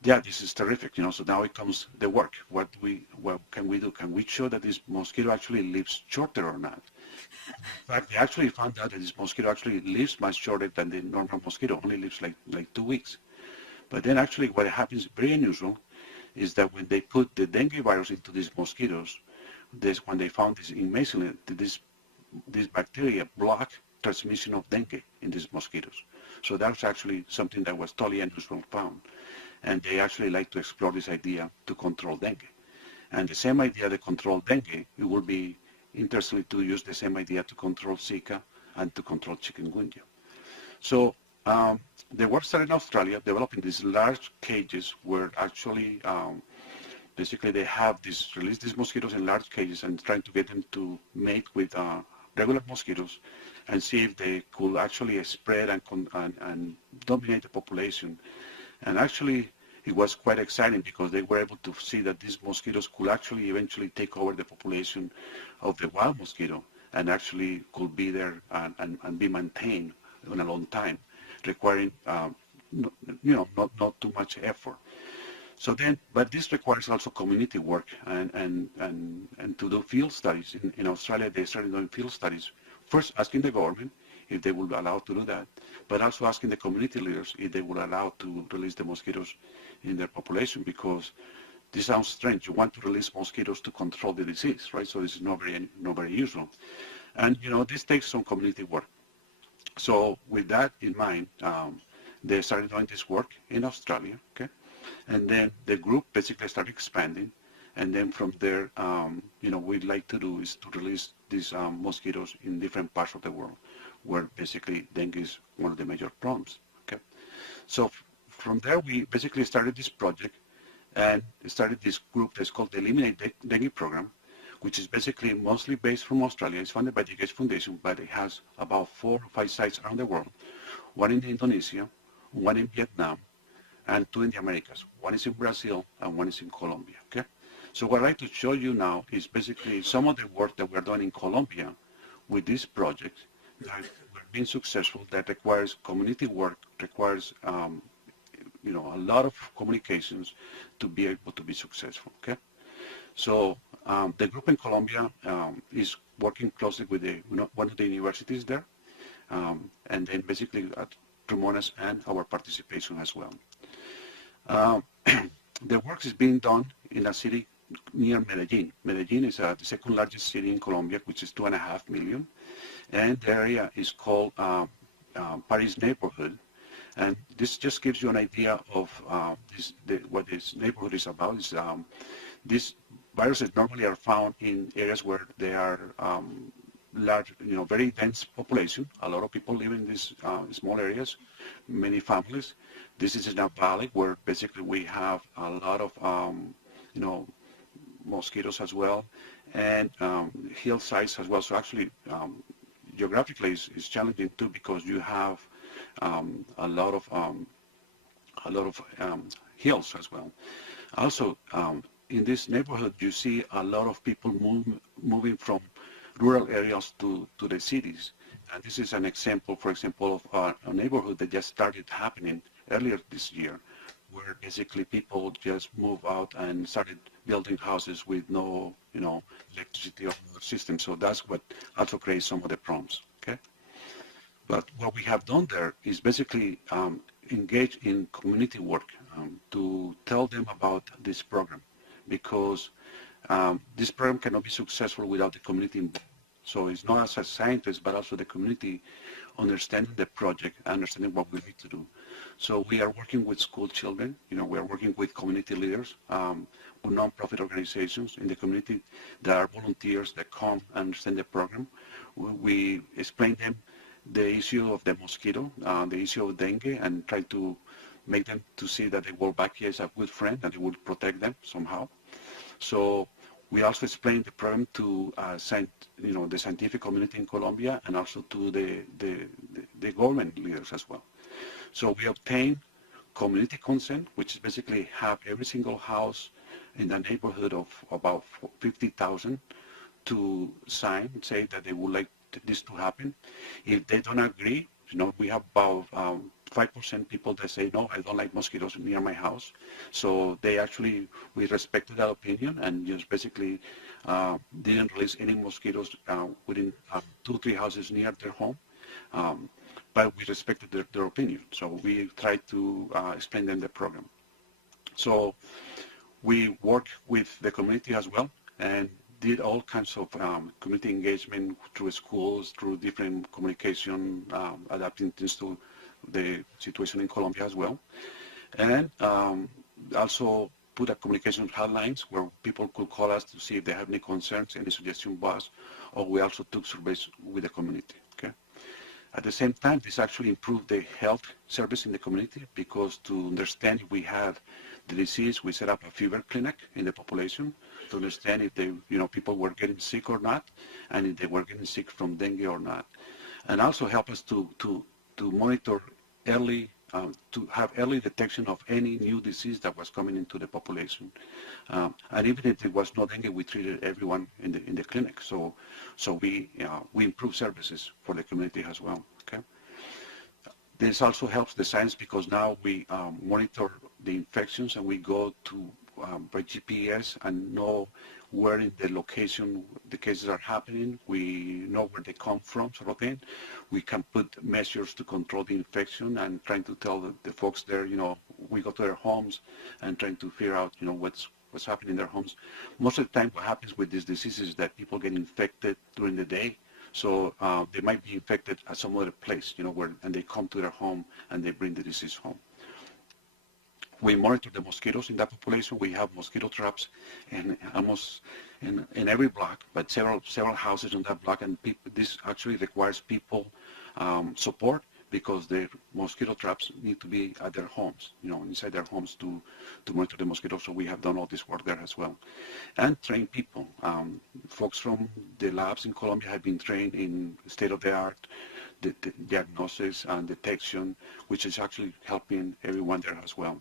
yeah, this is terrific, so now it comes the work. What can we do? Can we show that this mosquito actually lives shorter or not? In fact, they actually found out that this mosquito actually lives much shorter than the normal mosquito, only lives like 2 weeks. But then actually what happens, very unusual, is that when they put the dengue virus into these mosquitoes, when they found this amazingly, this bacteria block transmission of dengue in these mosquitoes. So that's actually something that was totally unusual found. And they actually like to explore this idea to control dengue. And the same idea to control dengue, it will be interesting to use the same idea to control Zika and to control chikungunya. So the work started in Australia, developing these large cages where actually basically they have release these mosquitoes in large cages and trying to get them to mate with regular mosquitoes and see if they could actually spread and dominate the population. And actually, it was quite exciting because they were able to see that these mosquitoes could actually eventually take over the population of the wild mosquito and actually could be there and be maintained in a long time, requiring not too much effort. So then, but this requires also community work and to do field studies. In Australia, they started doing field studies, first asking the government if they would allow to do that, but also asking the community leaders if they would allow to release the mosquitoes in their population, because this sounds strange. You want to release mosquitoes to control the disease, right? So this is not very usual. And, this takes some community work. So with that in mind, they started doing this work in Australia, okay? And then the group basically started expanding. And then from there, what we'd like to do is to release these mosquitoes in different parts of the world, where basically dengue is one of the major problems, okay? So from there, we basically started this project and started this group that's called the Eliminate Dengue Program, which is basically mostly based from Australia. It's funded by the Gates Foundation, but it has about 4 or 5 sites around the world, one in Indonesia, one in Vietnam, and 2 in the Americas. One is in Brazil, and one is in Colombia, okay? So what I'd like to show you now is basically some of the work that we're doing in Colombia with this project that we're being successful, that requires community work, requires a lot of communications to be able to be successful, okay? So the group in Colombia is working closely with one of the universities there, and then basically at Ramones and our participation as well. The work is being done in a city near Medellin. Medellin is the second largest city in Colombia, which is 2.5 million, and the area is called Paris neighborhood. And this just gives you an idea of what this neighborhood is about. These viruses normally are found in areas where there are large, very dense population. A lot of people live in these small areas, many families. This is in a valley where basically we have a lot of, mosquitoes as well, and hillsides as well. So actually, geographically, it's challenging too, because you have a lot of hills as well. Also, in this neighborhood, you see a lot of people moving from rural areas to the cities. And this is an example, for example, of a neighborhood that just started happening earlier this year, where basically people just moved out and started building houses with no, electricity or other system. So that's what also creates some of the problems, okay? But what we have done there is basically engage in community work to tell them about this program, because this program cannot be successful without the community involved. So it's not as a scientist, but also the community understanding the project, understanding what we need to do. So we are working with school children. We are working with community leaders, with non-profit organizations in the community that are volunteers that come and understand the program. We explain them the issue of the mosquito, the issue of dengue, and try to make them to see that the Wolbachia is a good friend and it will protect them somehow. So we also explain the program to the scientific community in Colombia and also to the government leaders as well. So we obtain community consent, which is basically have every single house in the neighborhood of about 50,000 to sign, say that they would like this to happen. If they don't agree, we have about 5% people that say, no, I don't like mosquitoes near my house. So we respected that opinion and just basically didn't release any mosquitoes within 2-3 houses near their home. But we respected their opinion. So we tried to explain them the program. So we work with the community as well and did all kinds of community engagement through schools, through different communication, adapting things to the situation in Colombia as well. And also put a communication hotlines where people could call us to see if they have any concerns, any suggestion was, or we also took surveys with the community. Okay. At the same time, this actually improved the health service in the community because to understand if we have the disease, we set up a fever clinic in the population to understand if people were getting sick or not, and if they were getting sick from dengue or not, and also help us to monitor early, to have early detection of any new disease that was coming into the population. And even if it was not dengue, we treated everyone in the clinic. So we improve services for the community as well. Okay. This also helps the science because now we monitor the infections and we go to by GPS and know where in the location the cases are happening. We know where they come from, sort of thing. We can put measures to control the infection and trying to tell the folks there, we go to their homes and trying to figure out, what's happening in their homes. Most of the time what happens with these diseases is that people get infected during the day. So they might be infected at some other place, and they come to their home and they bring the disease home. We monitor the mosquitoes in that population. We have mosquito traps in almost in every block, but several houses on that block, and this actually requires people support because the mosquito traps need to be at their homes, inside their homes to monitor the mosquitoes. So we have done all this work there as well. And train people. Folks from the labs in Colombia have been trained in state-of-the-art the diagnosis and detection, which is actually helping everyone there as well.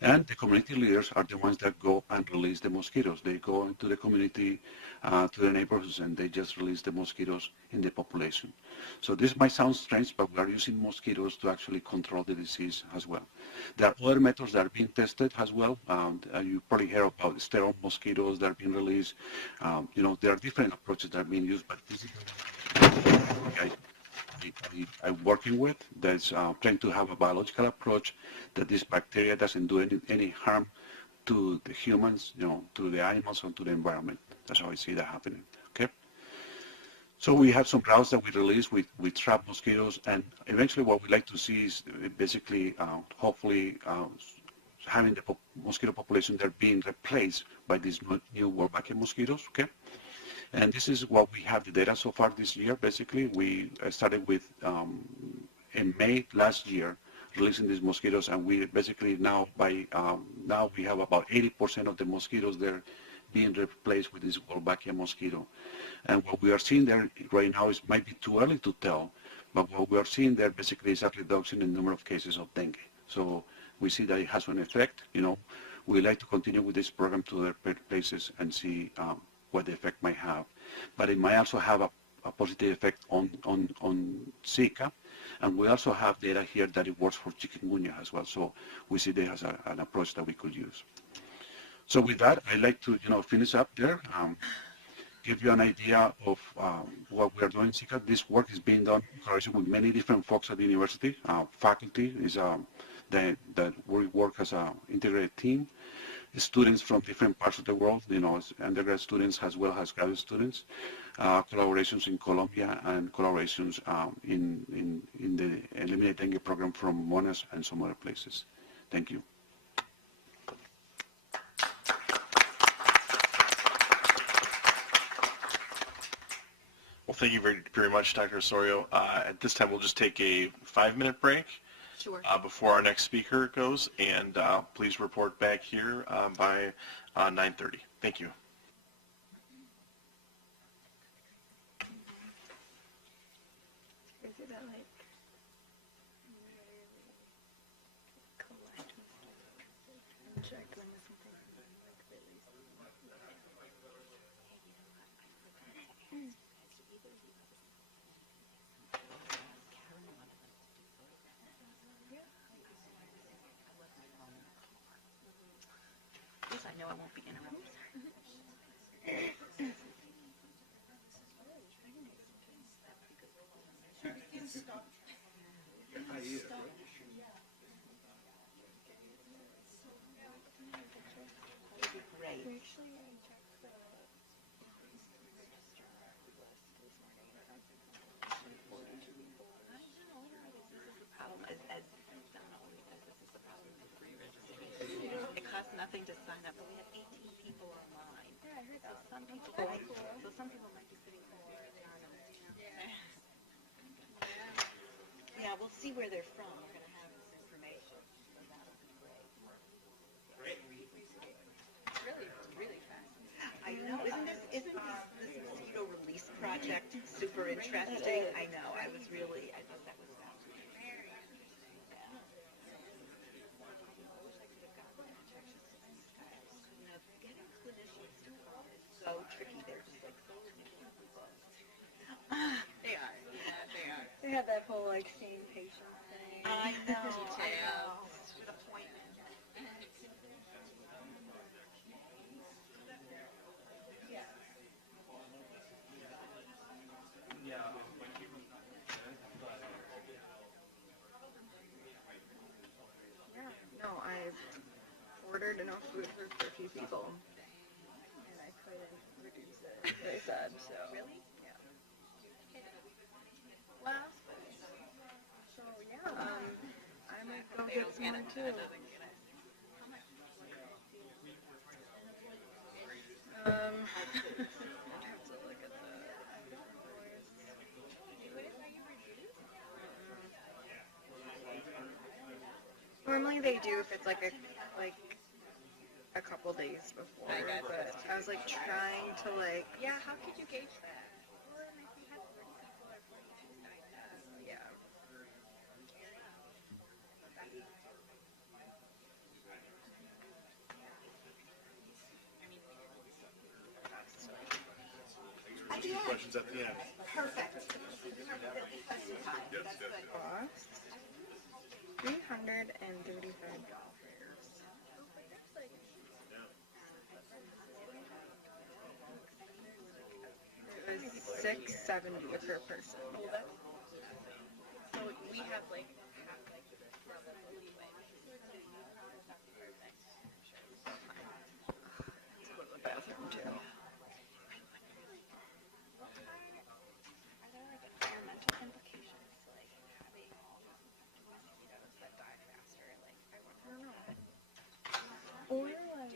And the community leaders are the ones that go and release the mosquitoes. They go into the community, to the neighborhoods, and they just release the mosquitoes in the population. So this might sound strange, but we are using mosquitoes to actually control the disease as well. There are other methods that are being tested as well. You probably hear about sterile mosquitoes that are being released. There are different approaches that are being used, but this is I'm working with that's trying to have a biological approach that this bacteria doesn't do any harm to the humans, to the animals, or to the environment. That's how I see that happening. Okay. So we have some routes that we release with trap mosquitoes, and eventually what we like to see is basically, hopefully, having the mosquito population there being replaced by these new Wolbachia mosquitoes. Okay. And this is what we have the data so far this year. Basically, we started with in May last year releasing these mosquitoes, and we basically now now we have about 80% of the mosquitoes there being replaced with this Wolbachia mosquito. And what we are seeing there right now is might be too early to tell, but what we are seeing there basically is a reduction in the number of cases of dengue. So we see that it has an effect. We like to continue with this program to other places and see what the effect might have. But it might also have a positive effect on Zika. And we also have data here that it works for chikungunya as well. So we see there as an approach that we could use. So with that, I'd like to finish up there, give you an idea of what we are doing in Zika. This work is being done in collaboration with many different folks at the university. Faculty is that we work as an integrated team. Students from different parts of the world, undergrad students as well as graduate students. collaborations in Colombia and collaborations in the Eliminate Dengue program from Monas and some other places. Thank you. Well, thank you very much, Dr. Osorio. At this time, we'll just take a 5-minute break Sure. before our next speaker goes, and please report back here by 9:30. Thank you. Is it that like collect and check when there's something like released? Yes, I know I won't be interrupted. Great. Actually, I checked the registrar list this morning. I found some confirmation people. I know, this is the problem, as Donna always says, this is the problem with free registration. It costs nothing to sign up, but we have 18 people online. Yeah, I heard that. Some people That's might, cool. so some people might be sitting somewhere anonymous. Yeah, we'll see where they're from. We're going to have this information, so that'll be great. Really, really fast. I know, isn't this mosquito release project super interesting? I know, I thought that was fascinating. Getting clinicians to come is so tricky. They're just like so ridiculously booked. They are. Yeah, they are. They have that whole like same patient thing. I know. Details. With appointments. Yeah. No, I ordered enough food for a few people, and I couldn't reduce it. They said so. Really? Yeah. Wow. So yeah, I might go get some more too. I'd have to look at the Normally they do if it's like a couple days before, but I was like trying to like. Yeah, how could you gauge that? Yeah. I do have Questions at the end. perfect. That's good. Cost $335. It was $670 per person. So we have like leeway. Let's go to the bathroom too. Are there like environmental implications, like having all these mosquitoes that die faster? Like I don't know. Or like.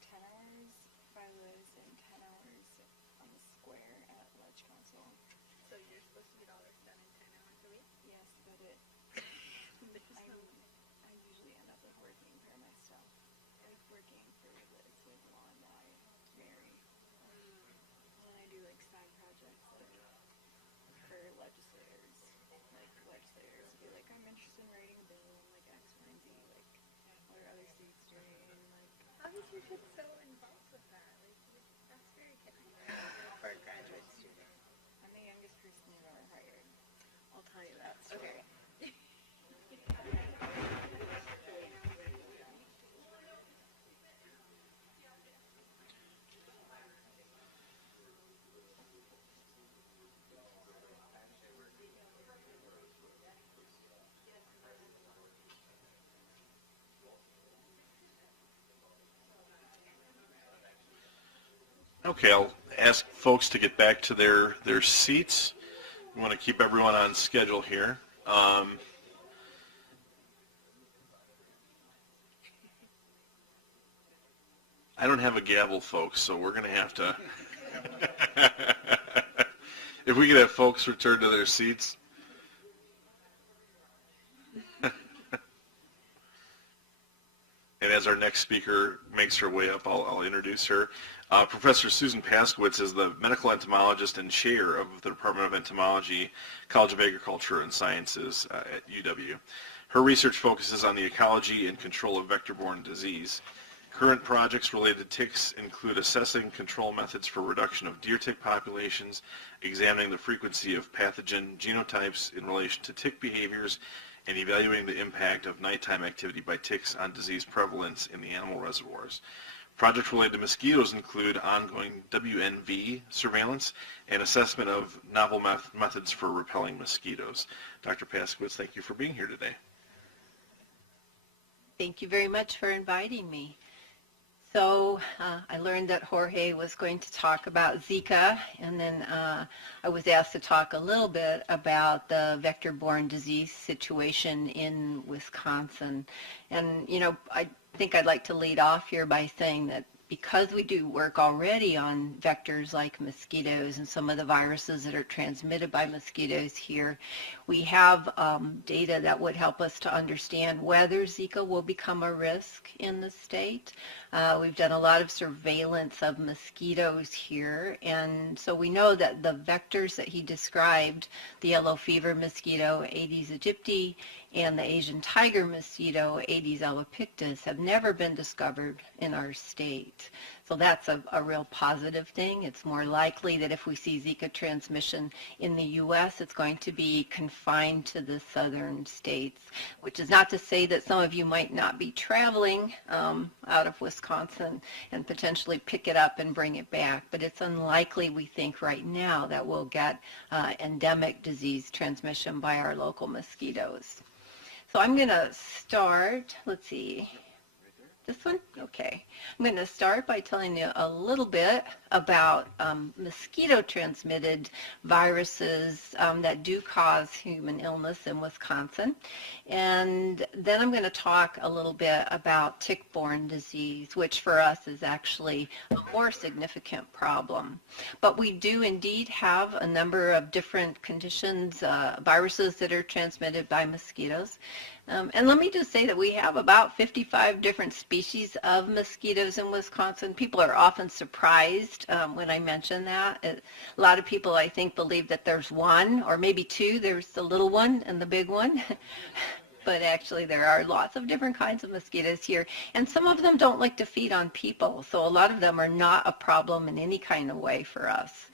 10 hours, 5 lives, and 10 hours on the square at Ledge Council. So you're supposed to get all this done in 10 hours a week? Yes, but I usually end up like working for myself, like working for Liz with Law and Mary. And then I do like side projects like for legislators. Like legislators will be like, I'm interested in writing a bill on like X, Y, and Z, like what are other states doing, and like How did you get so involved with that? Like, that's very typical for a graduate student. I'm the youngest person they've ever hired. I'll tell you that story. Okay. Okay, I'll ask folks to get back to their seats. We want to keep everyone on schedule here. I don't have a gavel, folks, so we're going to have to... If we could have folks return to their seats. And as our next speaker makes her way up, I'll introduce her. Professor Susan Paskowitz is the medical entomologist and chair of the Department of Entomology, College of Agriculture and Sciences at UW. Her research focuses on the ecology and control of vector-borne disease. Current projects related to ticks include assessing control methods for reduction of deer tick populations, examining the frequency of pathogen genotypes in relation to tick behaviors, and evaluating the impact of nighttime activity by ticks on disease prevalence in the animal reservoirs. Projects related to mosquitoes include ongoing WNV surveillance and assessment of novel methods for repelling mosquitoes. Dr. Paskowitz, thank you for being here today. Thank you very much for inviting me. So I learned that Jorge was going to talk about Zika, and then I was asked to talk a little bit about the vector-borne disease situation in Wisconsin. And, you know, I think I'd like to lead off here by saying that because we do work already on vectors like mosquitoes and some of the viruses that are transmitted by mosquitoes here, we have data that would help us to understand whether Zika will become a risk in the state. We've done a lot of surveillance of mosquitoes here, and so we know that the vectors that he described, the yellow fever mosquito, Aedes aegypti, and the Asian tiger mosquito, Aedes albopictus, have never been discovered in our state. So that's a real positive thing. It's more likely that if we see Zika transmission in the U.S., it's going to be confined to the southern states, which is not to say that some of you might not be traveling out of Wisconsin and potentially pick it up and bring it back, but it's unlikely, we think right now, that we'll get endemic disease transmission by our local mosquitoes. So I'm going to start, let's see. This one? Okay. I'm going to start by telling you a little bit about mosquito-transmitted viruses that do cause human illness in Wisconsin. And then I'm going to talk a little bit about tick-borne disease, which for us is actually a more significant problem. But we do indeed have a number of different conditions, viruses that are transmitted by mosquitoes. And let me just say that we have about 55 different species of mosquitoes in Wisconsin. People are often surprised when I mention that. A lot of people, I think, believe that there's one or maybe two. There's the little one and the big one. But actually there are lots of different kinds of mosquitoes here, and some of them don't like to feed on people, so a lot of them are not a problem in any kind of way for us.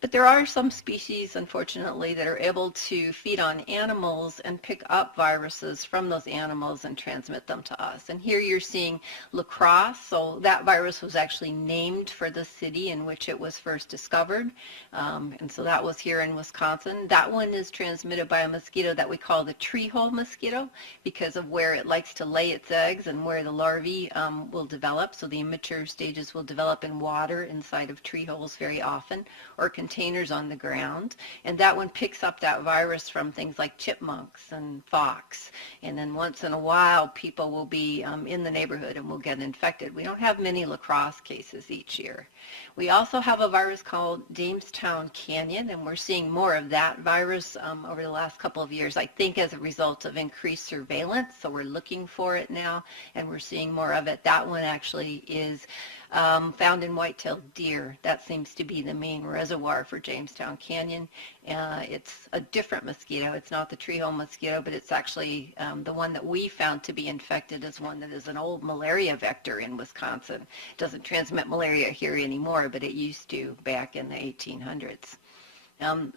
But there are some species, unfortunately, that are able to feed on animals and pick up viruses from those animals and transmit them to us. And here you're seeing lacrosse. So that virus was actually named for the city in which it was first discovered. And so that was here in Wisconsin. That one is transmitted by a mosquito that we call the tree hole mosquito because of where it likes to lay its eggs and where the larvae will develop. So the immature stages will develop in water inside of tree holes very often, or containers on the ground. And that one picks up that virus from things like chipmunks and fox. And then once in a while, people will be in the neighborhood and will get infected. We don't have many lacrosse cases each year. We also have a virus called Jamestown Canyon, and we're seeing more of that virus over the last couple of years, I think as a result of increased surveillance. So we're looking for it now, and we're seeing more of it. That one actually is found in white-tailed deer. That seems to be the main reservoir for Jamestown Canyon. It's a different mosquito. It's not the tree-hole mosquito, but it's actually the one that we found to be infected is one that is an old malaria vector in Wisconsin. It doesn't transmit malaria here anymore, but it used to back in the 1800s.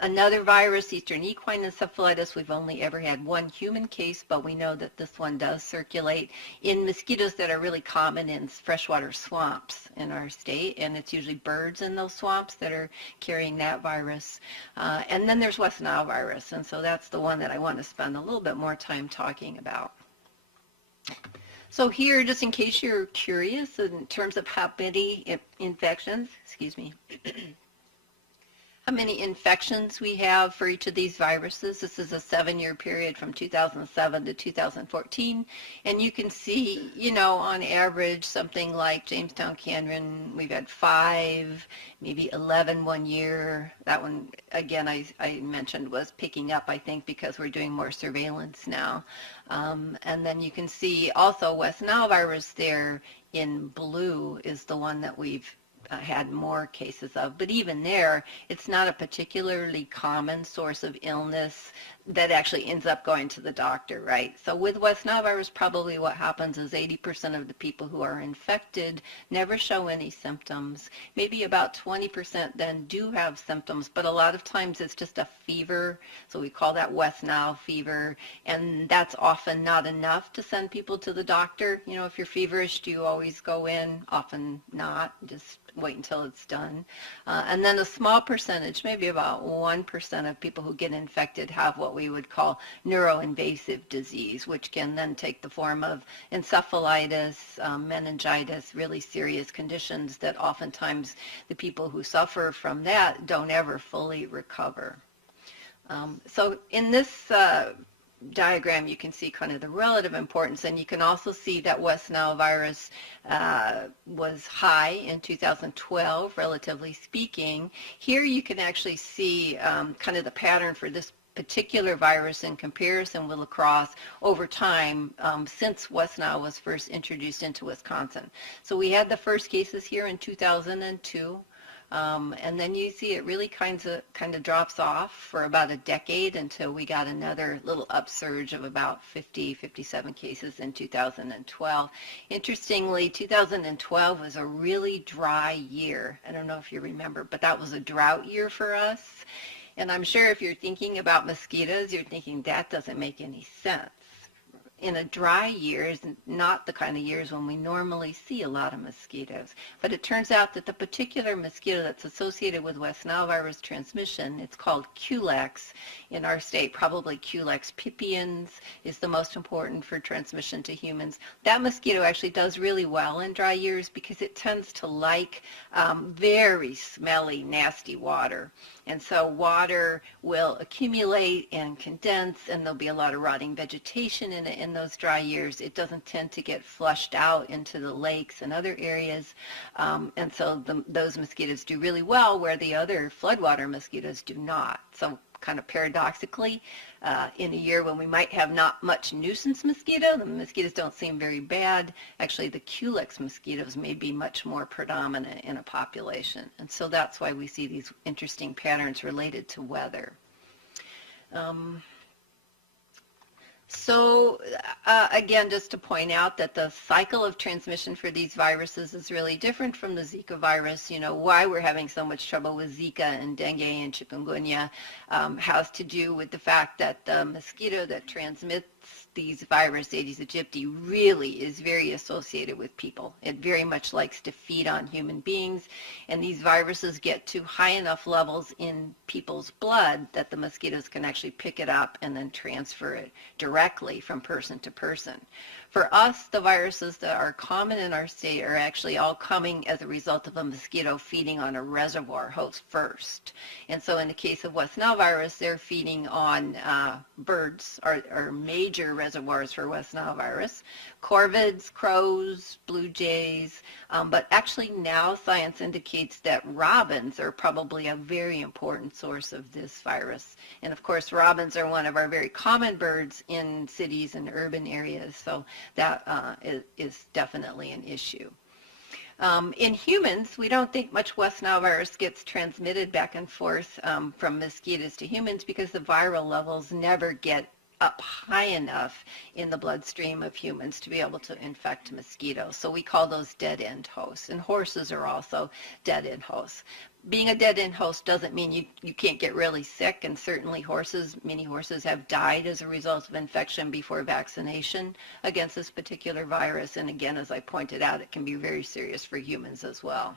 Another virus, Eastern equine encephalitis, we've only ever had one human case, but we know that this one does circulate in mosquitoes that are really common in freshwater swamps in our state, and it's usually birds in those swamps that are carrying that virus. And then there's West Nile virus, and so that's the one that I want to spend a little bit more time talking about. So here, just in case you're curious, in terms of how many infections, how many infections we have for each of these viruses. This is a 7-year period from 2007 to 2014. And you can see, on average, something like Jamestown Canyon, we've had 5, maybe 11 one year. That one, again, I mentioned was picking up, I think, because we're doing more surveillance now. And then you can see also West Nile virus there in blue is the one that we've had more cases of, but even there, it's not a particularly common source of illness that actually ends up going to the doctor, right? So with West Nile virus, probably what happens is 80% of the people who are infected never show any symptoms. Maybe about 20% then do have symptoms, but a lot of times it's just a fever, so we call that West Nile fever, and that's often not enough to send people to the doctor. If you're feverish, do you always go in? Often not, just wait until it's done. And then a small percentage, maybe about 1% of people who get infected have what we would call neuroinvasive disease, which can then take the form of encephalitis, meningitis, really serious conditions that oftentimes the people who suffer from that don't ever fully recover. So in this diagram, you can see kind of the relative importance, and you can also see that West Nile virus was high in 2012, relatively speaking. Here you can actually see kind of the pattern for this particular virus in comparison with lacrosse over time since West Nile was first introduced into Wisconsin. So we had the first cases here in 2002. And then you see it really kind of drops off for about a decade until we got another little upsurge of about 57 cases in 2012. Interestingly, 2012 was a really dry year. I don't know if you remember, but that was a drought year for us. And I'm sure if you're thinking about mosquitoes, you're thinking that doesn't make any sense. In a dry year is not the kind of years when we normally see a lot of mosquitoes. But it turns out that the particular mosquito that's associated with West Nile virus transmission, it's called Culex in our state. Probably Culex pipiens is the most important for transmission to humans. That mosquito actually does really well in dry years because it tends to like very smelly, nasty water. And so water will accumulate and condense, and there'll be a lot of rotting vegetation in it in those dry years. It doesn't tend to get flushed out into the lakes and other areas. And so those mosquitoes do really well where the other floodwater mosquitoes do not. So kind of paradoxically, in a year when we might have not much nuisance mosquito, the mosquitoes don't seem very bad. Actually, the Culex mosquitoes may be much more predominant in a population. And so that's why we see these interesting patterns related to weather. So again, just to point out that the cycle of transmission for these viruses is really different from the Zika virus. Why we're having so much trouble with Zika and dengue and chikungunya has to do with the fact that the mosquito that transmits these virus, Aedes aegypti, really is very associated with people. It very much likes to feed on human beings, and these viruses get to high enough levels in people's blood that the mosquitoes can actually pick it up and then transfer it directly directly from person to person. For us, the viruses that are common in our state are actually all coming as a result of a mosquito feeding on a reservoir host first. And so in the case of West Nile virus, they're feeding on birds are major reservoirs for West Nile virus. Corvids, crows, blue jays, but actually now science indicates that robins are probably a very important source of this virus. And of course, robins are one of our very common birds in cities and urban areas, so that is definitely an issue. In humans, we don't think much West Nile virus gets transmitted back and forth from mosquitoes to humans because the viral levels never get up high enough in the bloodstream of humans to be able to infect mosquitoes. So we call those dead-end hosts. And horses are also dead-end hosts. Being a dead-end host doesn't mean you can't get really sick, and certainly many horses have died as a result of infection before vaccination against this particular virus. And again, as I pointed out, it can be very serious for humans as well.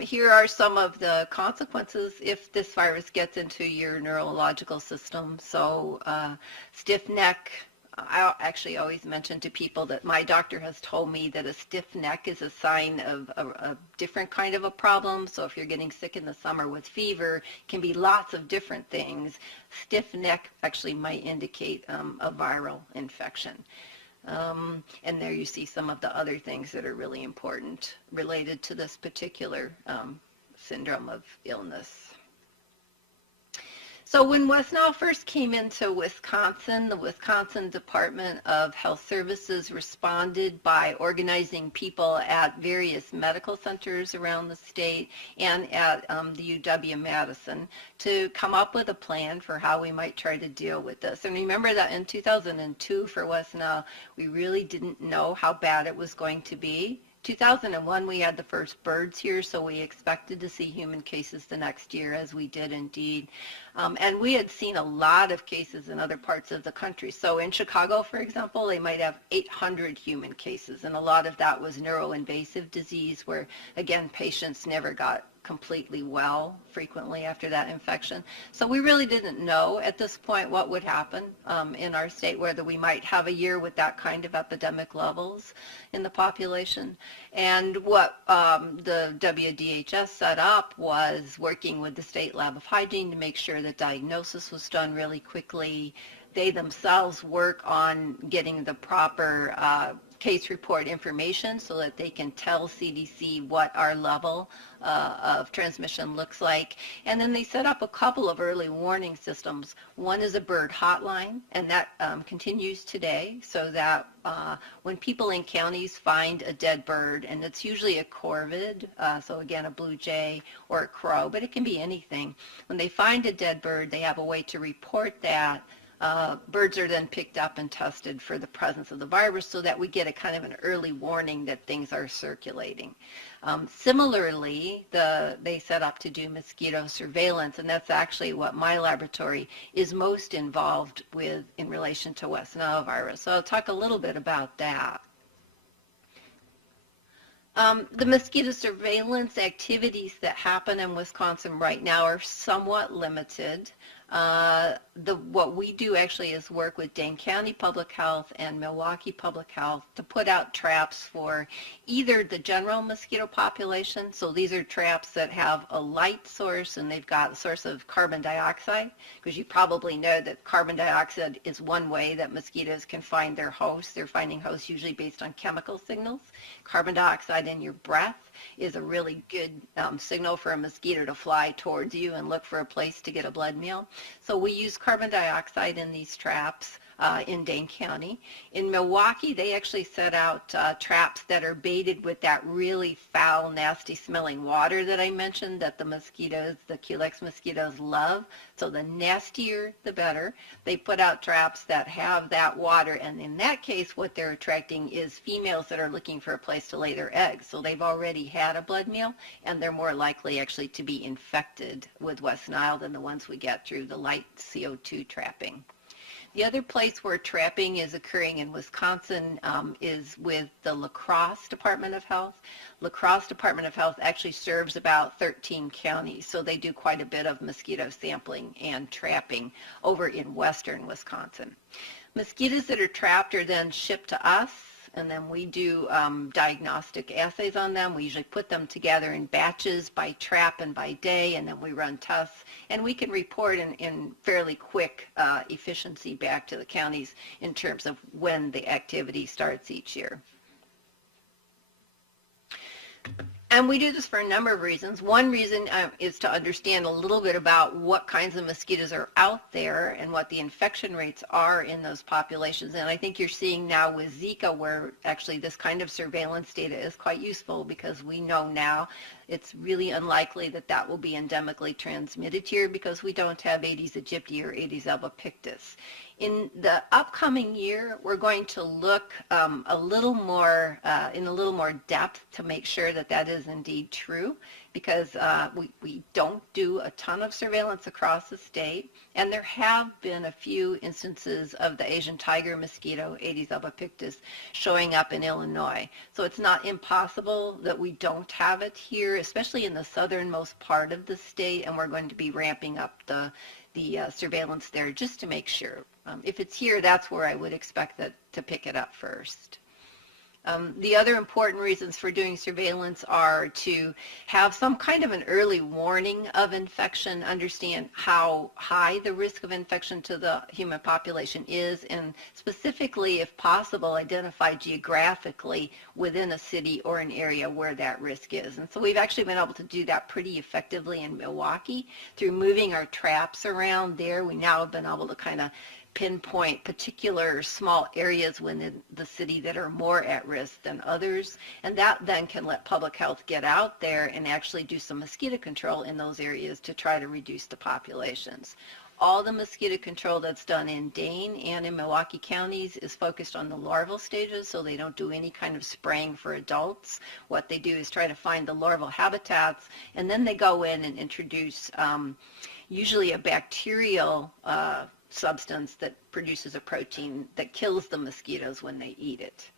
Here are some of the consequences if this virus gets into your neurological system. So stiff neck. I actually always mention to people that my doctor has told me that a stiff neck is a sign of a different kind of a problem. So if you're getting sick in the summer with fever, it can be lots of different things. Stiff neck actually might indicate a viral infection. And there you see some of the other things that are really important related to this particular syndrome of illness. So when West Nile first came into Wisconsin, the Wisconsin Department of Health Services responded by organizing people at various medical centers around the state and at the UW-Madison to come up with a plan for how we might try to deal with this. And remember that in 2002 for West Nile, we really didn't know how bad it was going to be. 2001, we had the first birds here, so we expected to see human cases the next year, as we did indeed. And we had seen a lot of cases in other parts of the country. So in Chicago, for example, they might have 800 human cases, and a lot of that was neuroinvasive disease where, again, patients never got completely well frequently after that infection. So we really didn't know at this point what would happen in our state, whether we might have a year with that kind of epidemic levels in the population. And what the WDHS set up was working with the State Lab of Hygiene to make sure that diagnosis was done really quickly. They themselves work on getting the proper case report information so that they can tell CDC what our level of transmission looks like. And then they set up a couple of early warning systems. One is a bird hotline, and that continues today, so that when people in counties find a dead bird, and it's usually a corvid, so again a blue jay or a crow, but it can be anything. When they find a dead bird, they have a way to report that. Birds are then picked up and tested for the presence of the virus so that we get a kind of an early warning that things are circulating. Similarly, they set up to do mosquito surveillance, and that's actually what my laboratory is most involved with in relation to West Nile virus. So I'll talk a little bit about that. The mosquito surveillance activities that happen in Wisconsin right now are somewhat limited. What we do actually is work with Dane County Public Health and Milwaukee Public Health to put out traps for either the general mosquito population, so these are traps that have a light source and they've got a source of carbon dioxide, because you probably know that carbon dioxide is one way that mosquitoes can find their hosts. They're finding hosts usually based on chemical signals. Carbon dioxide in your breath is a really good signal for a mosquito to fly towards you and look for a place to get a blood meal. So we use carbon dioxide in these traps in Dane County. In Milwaukee, they actually set out traps that are baited with that really foul, nasty smelling water that I mentioned that the mosquitoes, the Culex mosquitoes, love. So the nastier, the better. They put out traps that have that water, and in that case, what they're attracting is females that are looking for a place to lay their eggs. So they've already had a blood meal, and they're more likely actually to be infected with West Nile than the ones we get through the light CO2 trapping. The other place where trapping is occurring in Wisconsin is with the La Crosse Department of Health. La Crosse Department of Health actually serves about 13 counties, so they do quite a bit of mosquito sampling and trapping over in western Wisconsin. Mosquitoes that are trapped are then shipped to us, and then we do diagnostic assays on them. We usually put them together in batches by trap and by day, and then we run tests, and we can report in fairly quick efficiency back to the counties in terms of when the activity starts each year. And we do this for a number of reasons. One reason is to understand a little bit about what kinds of mosquitoes are out there and what the infection rates are in those populations. And I think you're seeing now with Zika where actually this kind of surveillance data is quite useful, because we know now it's really unlikely that that will be endemically transmitted here because we don't have Aedes aegypti or Aedes albopictus. In the upcoming year, we're going to look in a little more depth to make sure that that is indeed true, because we don't do a ton of surveillance across the state, and there have been a few instances of the Asian tiger mosquito, Aedes albopictus, showing up in Illinois. So it's not impossible that we don't have it here, especially in the southernmost part of the state, and we're going to be ramping up the surveillance there just to make sure. If it's here, that's where I would expect that to pick it up first. The other important reasons for doing surveillance are to have some kind of an early warning of infection, understand how high the risk of infection to the human population is, and specifically, if possible, identify geographically within a city or an area where that risk is. And so we've actually been able to do that pretty effectively in Milwaukee through moving our traps around there. We now have been able to kind of pinpoint particular small areas within the city that are more at risk than others, and that then can let public health get out there and actually do some mosquito control in those areas to try to reduce the populations. All the mosquito control that's done in Dane and in Milwaukee counties is focused on the larval stages, so they don't do any kind of spraying for adults. What they do is try to find the larval habitats, and then they go in and introduce usually a bacterial substance that produces a protein that kills the mosquitoes when they eat it.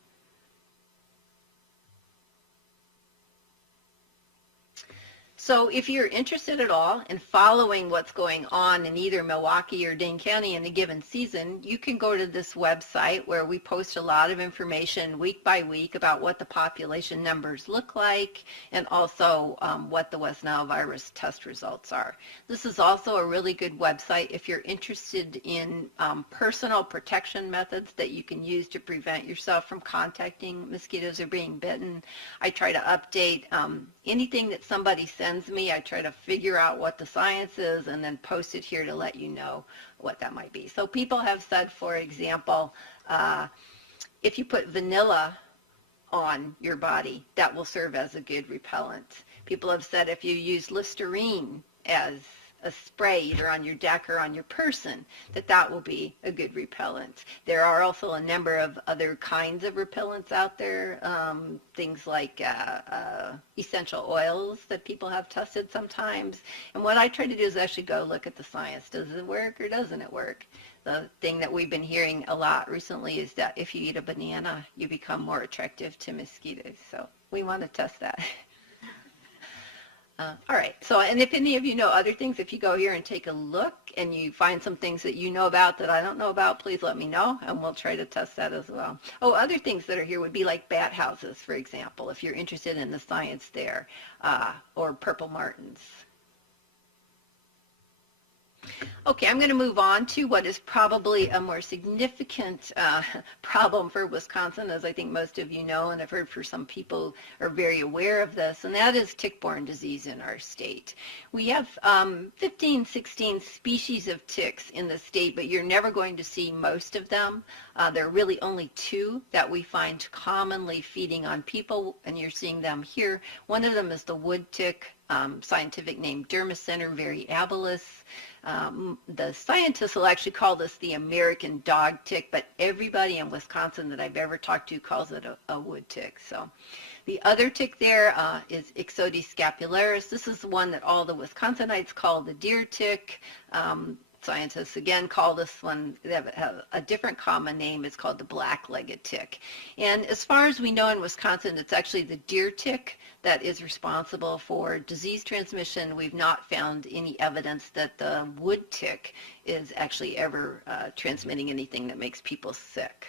So if you're interested at all in following what's going on in either Milwaukee or Dane County in a given season, you can go to this website where we post a lot of information week by week about what the population numbers look like, and also what the West Nile virus test results are. This is also a really good website if you're interested in personal protection methods that you can use to prevent yourself from contacting mosquitoes or being bitten. I try to update anything that somebody sends me. I try to figure out what the science is and then post it here to let you know what that might be. So people have said, for example, if you put vanilla on your body, that will serve as a good repellent. People have said if you use Listerine as a spray either on your deck or on your person, that will be a good repellent. There are also a number of other kinds of repellents out there, things like essential oils that people have tested sometimes. And what I try to do is actually go look at the science. Does it work or doesn't it work? The thing that we've been hearing a lot recently is that if you eat a banana, you become more attractive to mosquitoes. So we want to test that. All right, so, and if any of you know other things, if you go here and take a look and you find some things that you know about that I don't know about, please let me know, and we'll try to test that as well. Oh, other things that are here would be like bat houses, for example, if you're interested in the science there, or purple martins. Okay, I'm going to move on to what is probably a more significant problem for Wisconsin, as I think most of you know, and I've heard for some people are very aware of this, and that is tick-borne disease in our state. We have 15, 16 species of ticks in the state, but you're never going to see most of them. There are really only 2 that we find commonly feeding on people, and you're seeing them here. One of them is the wood tick, scientific name Dermacentor variabilis. The scientists will actually call this the American dog tick, but everybody in Wisconsin that I've ever talked to calls it a wood tick. So the other tick there is Ixodes scapularis. This is the one that all the Wisconsinites call the deer tick. scientists again call this one, they have a different common name. It's called the black-legged tick. And as far as we know in Wisconsin, it's actually the deer tick that is responsible for disease transmission. We've not found any evidence that the wood tick is actually ever transmitting anything that makes people sick.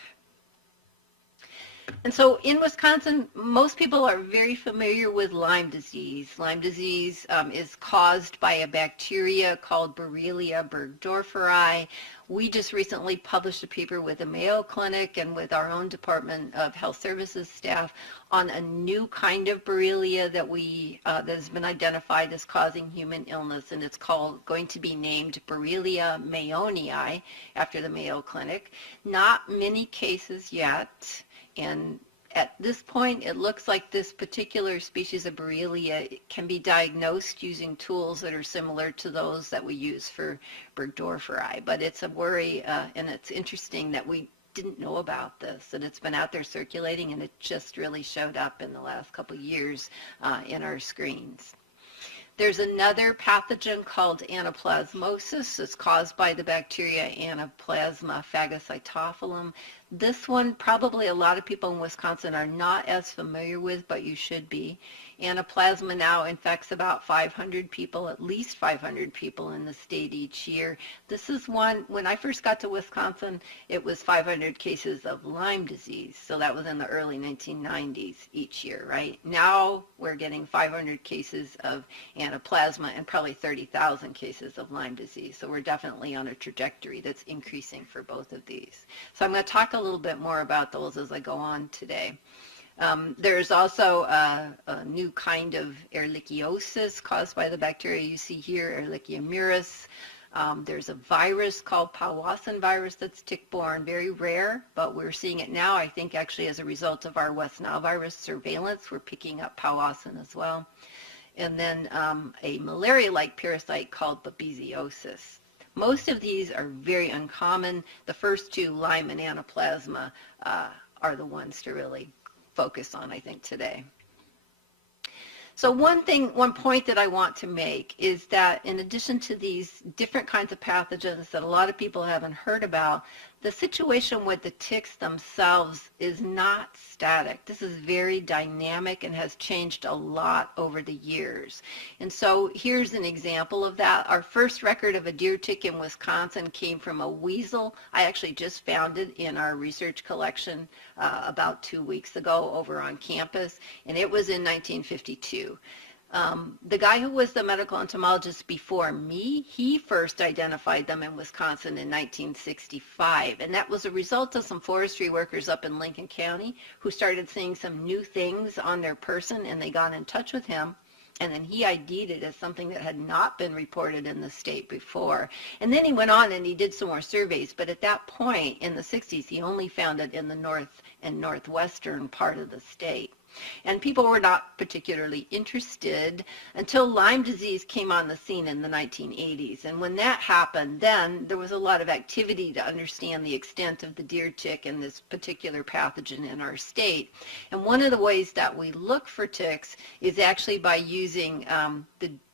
And so in Wisconsin, most people are very familiar with Lyme disease. Lyme disease is caused by a bacteria called Borrelia burgdorferi. We just recently published a paper with the Mayo Clinic and with our own Department of Health Services staff on a new kind of Borrelia that has been identified as causing human illness, and it's going to be named Borrelia mayonii after the Mayo Clinic. Not many cases yet. And at this point, it looks like this particular species of Borrelia can be diagnosed using tools that are similar to those that we use for Burgdorferi. But it's a worry, and it's interesting that we didn't know about this, and it's been out there circulating, and it just really showed up in the last couple of years in our screens. There's another pathogen called anaplasmosis. It's caused by the bacteria Anaplasma phagocytophilum. This one, probably a lot of people in Wisconsin are not as familiar with, but you should be. Anaplasma now infects about 500 people, at least 500 people in the state each year. This is one, when I first got to Wisconsin, it was 500 cases of Lyme disease. So that was in the early 1990s each year, right? Now we're getting 500 cases of anaplasma and probably 30,000 cases of Lyme disease. So we're definitely on a trajectory that's increasing for both of these. So I'm going to talk a little bit more about those as I go on today. There's also a new kind of ehrlichiosis caused by the bacteria you see here, Ehrlichia mirus. There's a virus called Powassan virus that's tick-borne, very rare, but we're seeing it now, I think, actually as a result of our West Nile virus surveillance. We're picking up Powassan as well. And then a malaria-like parasite called babesiosis. Most of these are very uncommon. The first two, Lyme and anaplasma, are the ones to really focus on, I think, today. So one point that I want to make is that in addition to these different kinds of pathogens that a lot of people haven't heard about, the situation with the ticks themselves is not static. This is very dynamic and has changed a lot over the years. And so here's an example of that. Our first record of a deer tick in Wisconsin came from a weasel. I actually just found it in our research collection about 2 weeks ago over on campus, and it was in 1952. The guy who was the medical entomologist before me, he first identified them in Wisconsin in 1965, and that was a result of some forestry workers up in Lincoln County who started seeing some new things on their person, and they got in touch with him, and then he ID'd it as something that had not been reported in the state before. And then he went on and he did some more surveys, but at that point in the 60s, he only found it in the north and northwestern part of the state. And people were not particularly interested until Lyme disease came on the scene in the 1980s. And when that happened, then there was a lot of activity to understand the extent of the deer tick and this particular pathogen in our state. And one of the ways that we look for ticks is actually by using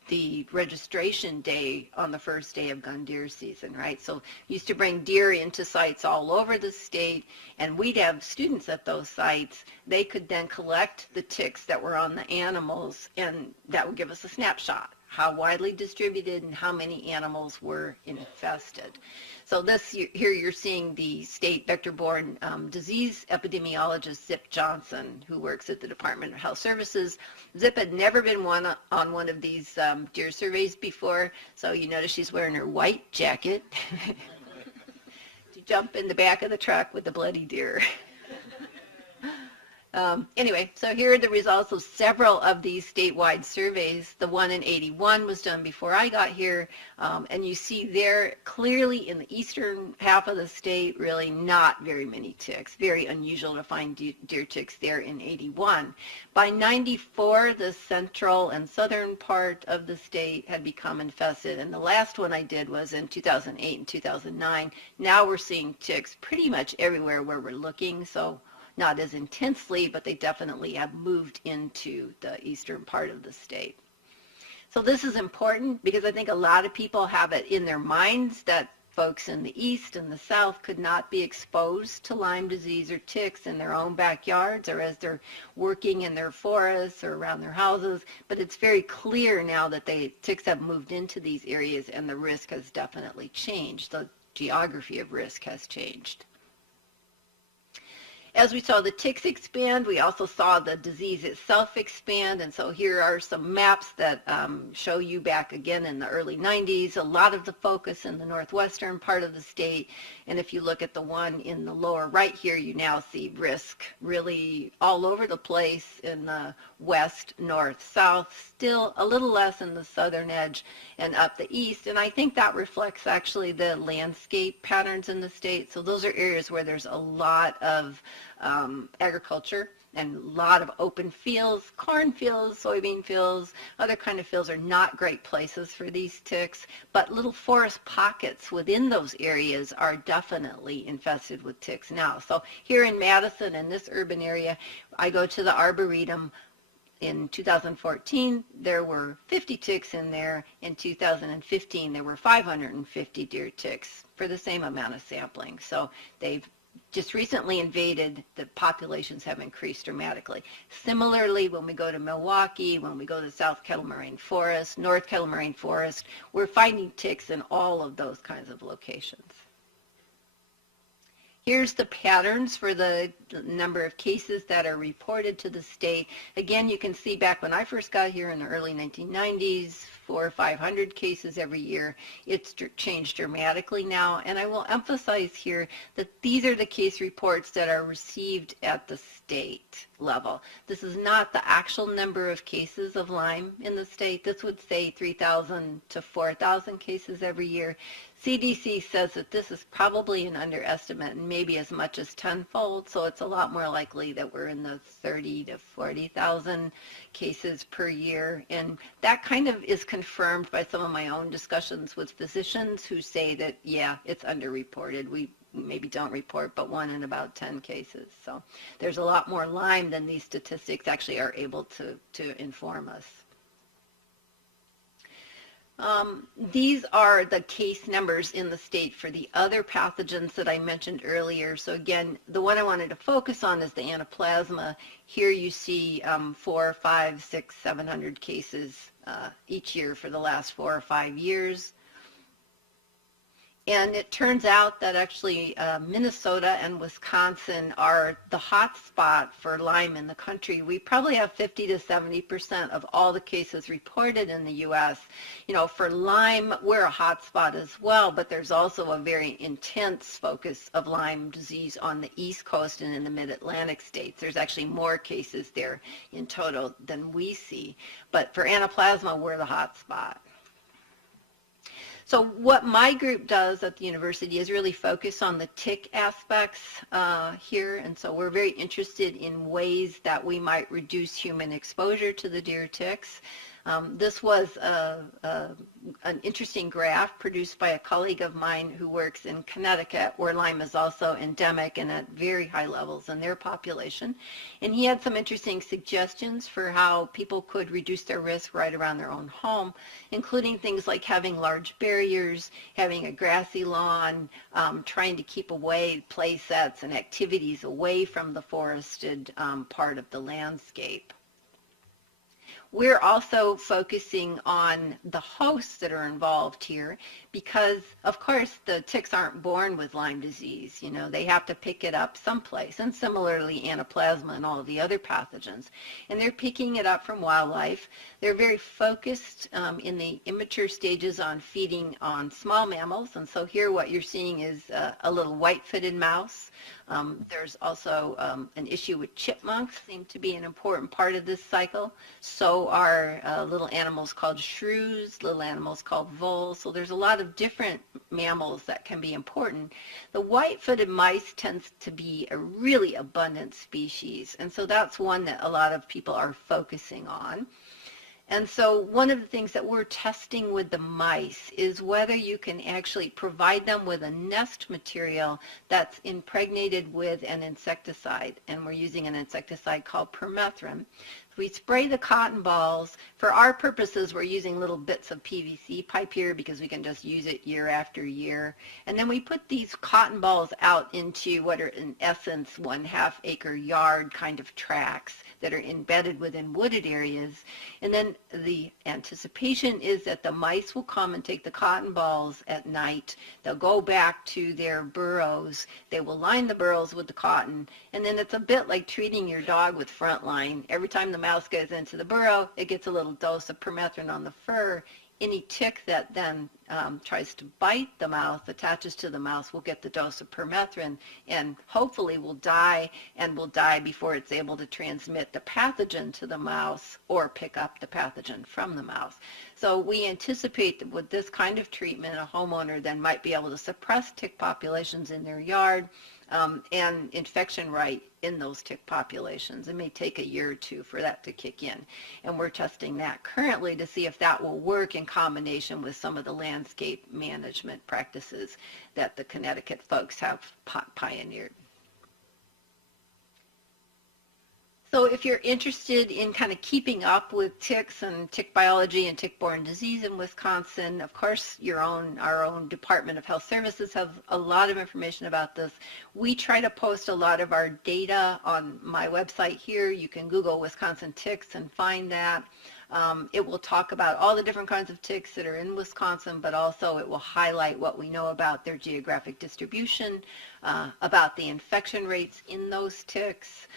the registration day on the first day of gun deer season, right? So used to bring deer into sites all over the state, and we'd have students at those sites. They could then collect the ticks that were on the animals, and that would give us a snapshot, how widely distributed and how many animals were infested. So this here you're seeing the state vector-borne disease epidemiologist Zip Johnson, who works at the Department of Health Services. Zip had never been on one of these deer surveys before, so you notice she's wearing her white jacket to jump in the back of the truck with the bloody deer. Anyway, so here are the results of several of these statewide surveys. The one in 81 was done before I got here, and you see there clearly in the eastern half of the state, really not very many ticks. Very unusual to find deer ticks there in 81. By 94, the central and southern part of the state had become infested, and the last one I did was in 2008 and 2009. Now we're seeing ticks pretty much everywhere where we're looking, so not as intensely, but they definitely have moved into the eastern part of the state. So this is important because I think a lot of people have it in their minds that folks in the east and the south could not be exposed to Lyme disease or ticks in their own backyards or as they're working in their forests or around their houses. But it's very clear now that ticks have moved into these areas and the risk has definitely changed. The geography of risk has changed. As we saw the ticks expand, we also saw the disease itself expand, and so here are some maps that show you back again in the early 90s, a lot of the focus in the northwestern part of the state, and if you look at the one in the lower right here, you now see risk really all over the place in the west, north, south, still a little less in the southern edge and up the east, and I think that reflects actually the landscape patterns in the state. So those are areas where there's a lot of agriculture and a lot of open fields, corn fields, soybean fields, other kind of fields are not great places for these ticks, but little forest pockets within those areas are definitely infested with ticks now. So here in Madison, in this urban area, I go to the Arboretum. In 2014, there were 50 ticks in there. In 2015, there were 550 deer ticks for the same amount of sampling. So they've just recently invaded, the populations have increased dramatically. Similarly, when we go to Milwaukee, when we go to South Kettle Moraine Forest, North Kettle Moraine Forest, we're finding ticks in all of those kinds of locations. Here's the patterns for the number of cases that are reported to the state. Again, you can see back when I first got here in the early 1990s, 400 or 500 cases every year. It's changed dramatically now, and I will emphasize here that these are the case reports that are received at the state level. This is not the actual number of cases of Lyme in the state. This would say 3,000 to 4,000 cases every year. CDC says that this is probably an underestimate and maybe as much as tenfold, so it's a lot more likely that we're in the 30 to 40,000 cases per year. And that kind of is confirmed by some of my own discussions with physicians who say that, yeah, it's underreported. We maybe don't report but 1 in about 10 cases. So there's a lot more Lyme than these statistics actually are able to inform us. These are the case numbers in the state for the other pathogens that I mentioned earlier. So again, the one I wanted to focus on is the Anaplasma. Here you see 400, 500, 600, 700 cases each year for the last 4 or 5 years. And it turns out that actually Minnesota and Wisconsin are the hot spot for Lyme in the country. We probably have 50 to 70% of all the cases reported in the U.S. You know, for Lyme, we're a hot spot as well, but there's also a very intense focus of Lyme disease on the East Coast and in the Mid-Atlantic states. There's actually more cases there in total than we see. But for Anaplasma, we're the hot spot. So what my group does at the university is really focus on the tick aspects here, and so we're very interested in ways that we might reduce human exposure to the deer ticks. This was an interesting graph produced by a colleague of mine who works in Connecticut, where Lyme is also endemic and at very high levels in their population. And he had some interesting suggestions for how people could reduce their risk right around their own home, including things like having large barriers, having a grassy lawn, trying to keep away play sets and activities away from the forested part of the landscape. We're also focusing on the hosts that are involved here because, of course, the ticks aren't born with Lyme disease. You know, they have to pick it up someplace, and similarly Anaplasma and all of the other pathogens. And they're picking it up from wildlife. They're very focused in the immature stages on feeding on small mammals, and so here what you're seeing is a little white-footed mouse. There's also an issue with chipmunks, seem to be an important part of this cycle. So are little animals called shrews, little animals called voles. So there's a lot of different mammals that can be important. The white-footed mice tends to be a really abundant species, and so that's one that a lot of people are focusing on. And so one of the things that we're testing with the mice is whether you can actually provide them with a nest material that's impregnated with an insecticide. And we're using an insecticide called permethrin. We spray the cotton balls. For our purposes, we're using little bits of PVC pipe here because we can just use it year after year. And then we put these cotton balls out into what are in essence 1/2 acre yard kind of tracks that are embedded within wooded areas. And then the anticipation is that the mice will come and take the cotton balls at night. They'll go back to their burrows. They will line the burrows with the cotton. And then it's a bit like treating your dog with Frontline. Every time the mouse goes into the burrow, it gets a little dose of permethrin on the fur. Any tick that then tries to bite the mouse, attaches to the mouse, will get the dose of permethrin and hopefully will die, and will die before it's able to transmit the pathogen to the mouse or pick up the pathogen from the mouse. So we anticipate that with this kind of treatment, a homeowner then might be able to suppress tick populations in their yard and infection rate in those tick populations. It may take a year or two for that to kick in. And we're testing that currently to see if that will work in combination with some of the landscape management practices that the Connecticut folks have pioneered. So if you're interested in kind of keeping up with ticks and tick biology and tick-borne disease in Wisconsin, of course, our own Department of Health Services has a lot of information about this. We try to post a lot of our data on my website here. You can Google Wisconsin ticks and find that. It will talk about all the different kinds of ticks that are in Wisconsin, but also it will highlight what we know about their geographic distribution, about the infection rates in those ticks,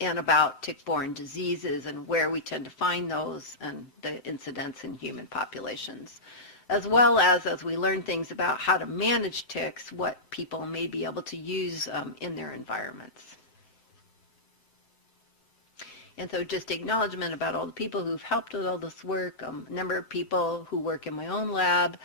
and about tick-borne diseases and where we tend to find those and the incidence in human populations. As well as we learn things about how to manage ticks, what people may be able to use in their environments. And so just acknowledgement about all the people who've helped with all this work, a number of people who work in my own lab,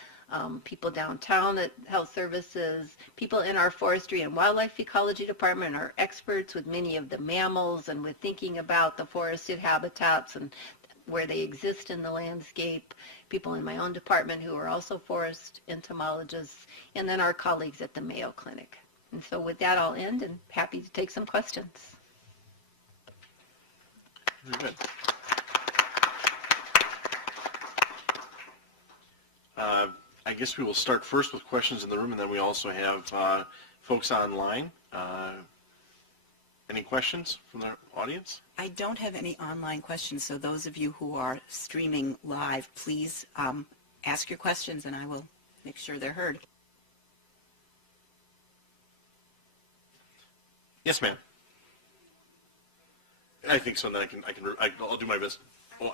people downtown at Health Services, people in our Forestry and Wildlife Ecology Department are experts with many of the mammals and with thinking about the forested habitats and where they exist in the landscape, people in my own department who are also forest entomologists, and then our colleagues at the Mayo Clinic. And so with that, I'll end and happy to take some questions. Very good. I guess we will start first with questions in the room, and then we also have folks online. Any questions from the audience? I don't have any online questions, so those of you who are streaming live, please ask your questions, and I will make sure they're heard. Yes, ma'am. I think so. And then I'll do my best. Oh,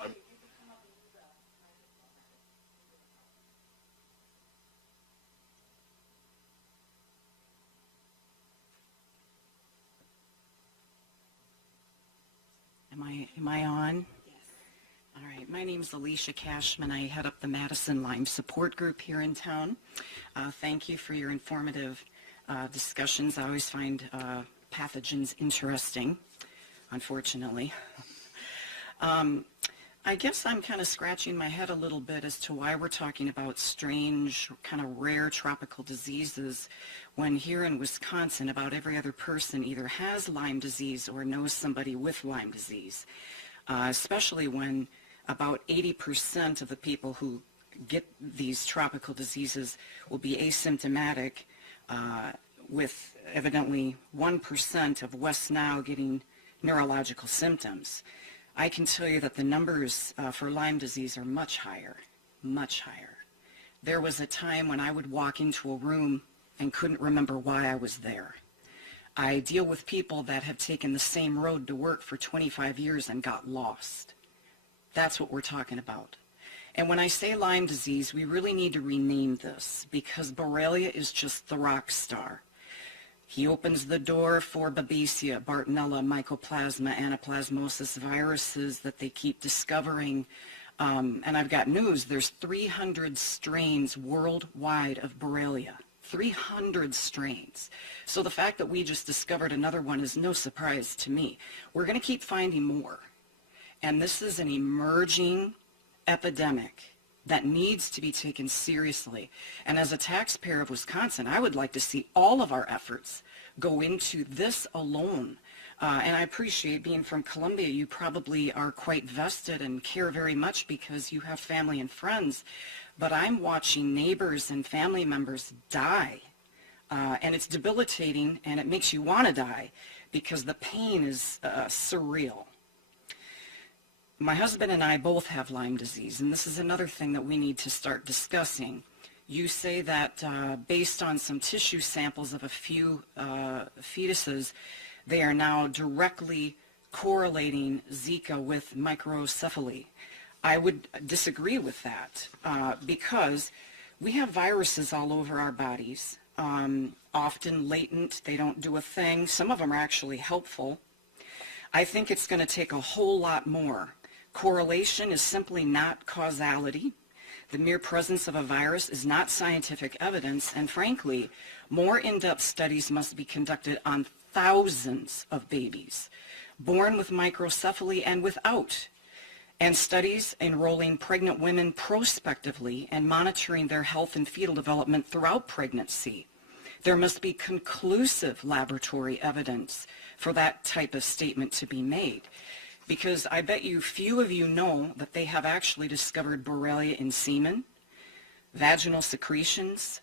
Am I on? Yes. All right. My name is Alicia Cashman. I head up the Madison Lyme Support Group here in town. Thank you for your informative discussions. I always find pathogens interesting, unfortunately. I guess I'm kind of scratching my head a little bit as to why we're talking about strange, kind of rare tropical diseases when here in Wisconsin about every other person either has Lyme disease or knows somebody with Lyme disease, especially when about 80% of the people who get these tropical diseases will be asymptomatic, with evidently 1% of West Nile getting neurological symptoms. I can tell you that the numbers for Lyme disease are much higher, much higher. There was a time when I would walk into a room and couldn't remember why I was there. I deal with people that have taken the same road to work for 25 years and got lost. That's what we're talking about. And when I say Lyme disease, we really need to rename this because Borrelia is just the rock star. He opens the door for Babesia, Bartonella, Mycoplasma, Anaplasmosis viruses that they keep discovering. And I've got news, there's 300 strains worldwide of Borrelia. 300 strains. So the fact that we just discovered another one is no surprise to me. We're going to keep finding more. And this is an emerging epidemic that needs to be taken seriously. And as a taxpayer of Wisconsin, I would like to see all of our efforts go into this alone. And I appreciate being from Columbia. You probably are quite vested and care very much because you have family and friends. But I'm watching neighbors and family members die. And it's debilitating, and it makes you want to die because the pain is surreal. My husband and I both have Lyme disease, and this is another thing that we need to start discussing. You say that based on some tissue samples of a few fetuses, they are now directly correlating Zika with microcephaly. I would disagree with that because we have viruses all over our bodies, often latent. They don't do a thing. Some of them are actually helpful. I think it's going to take a whole lot more. Correlation is simply not causality. The mere presence of a virus is not scientific evidence, and frankly, more in-depth studies must be conducted on thousands of babies born with microcephaly and without, and studies enrolling pregnant women prospectively and monitoring their health and fetal development throughout pregnancy. There must be conclusive laboratory evidence for that type of statement to be made. Because I bet you few of you know that they have actually discovered Borrelia in semen, vaginal secretions,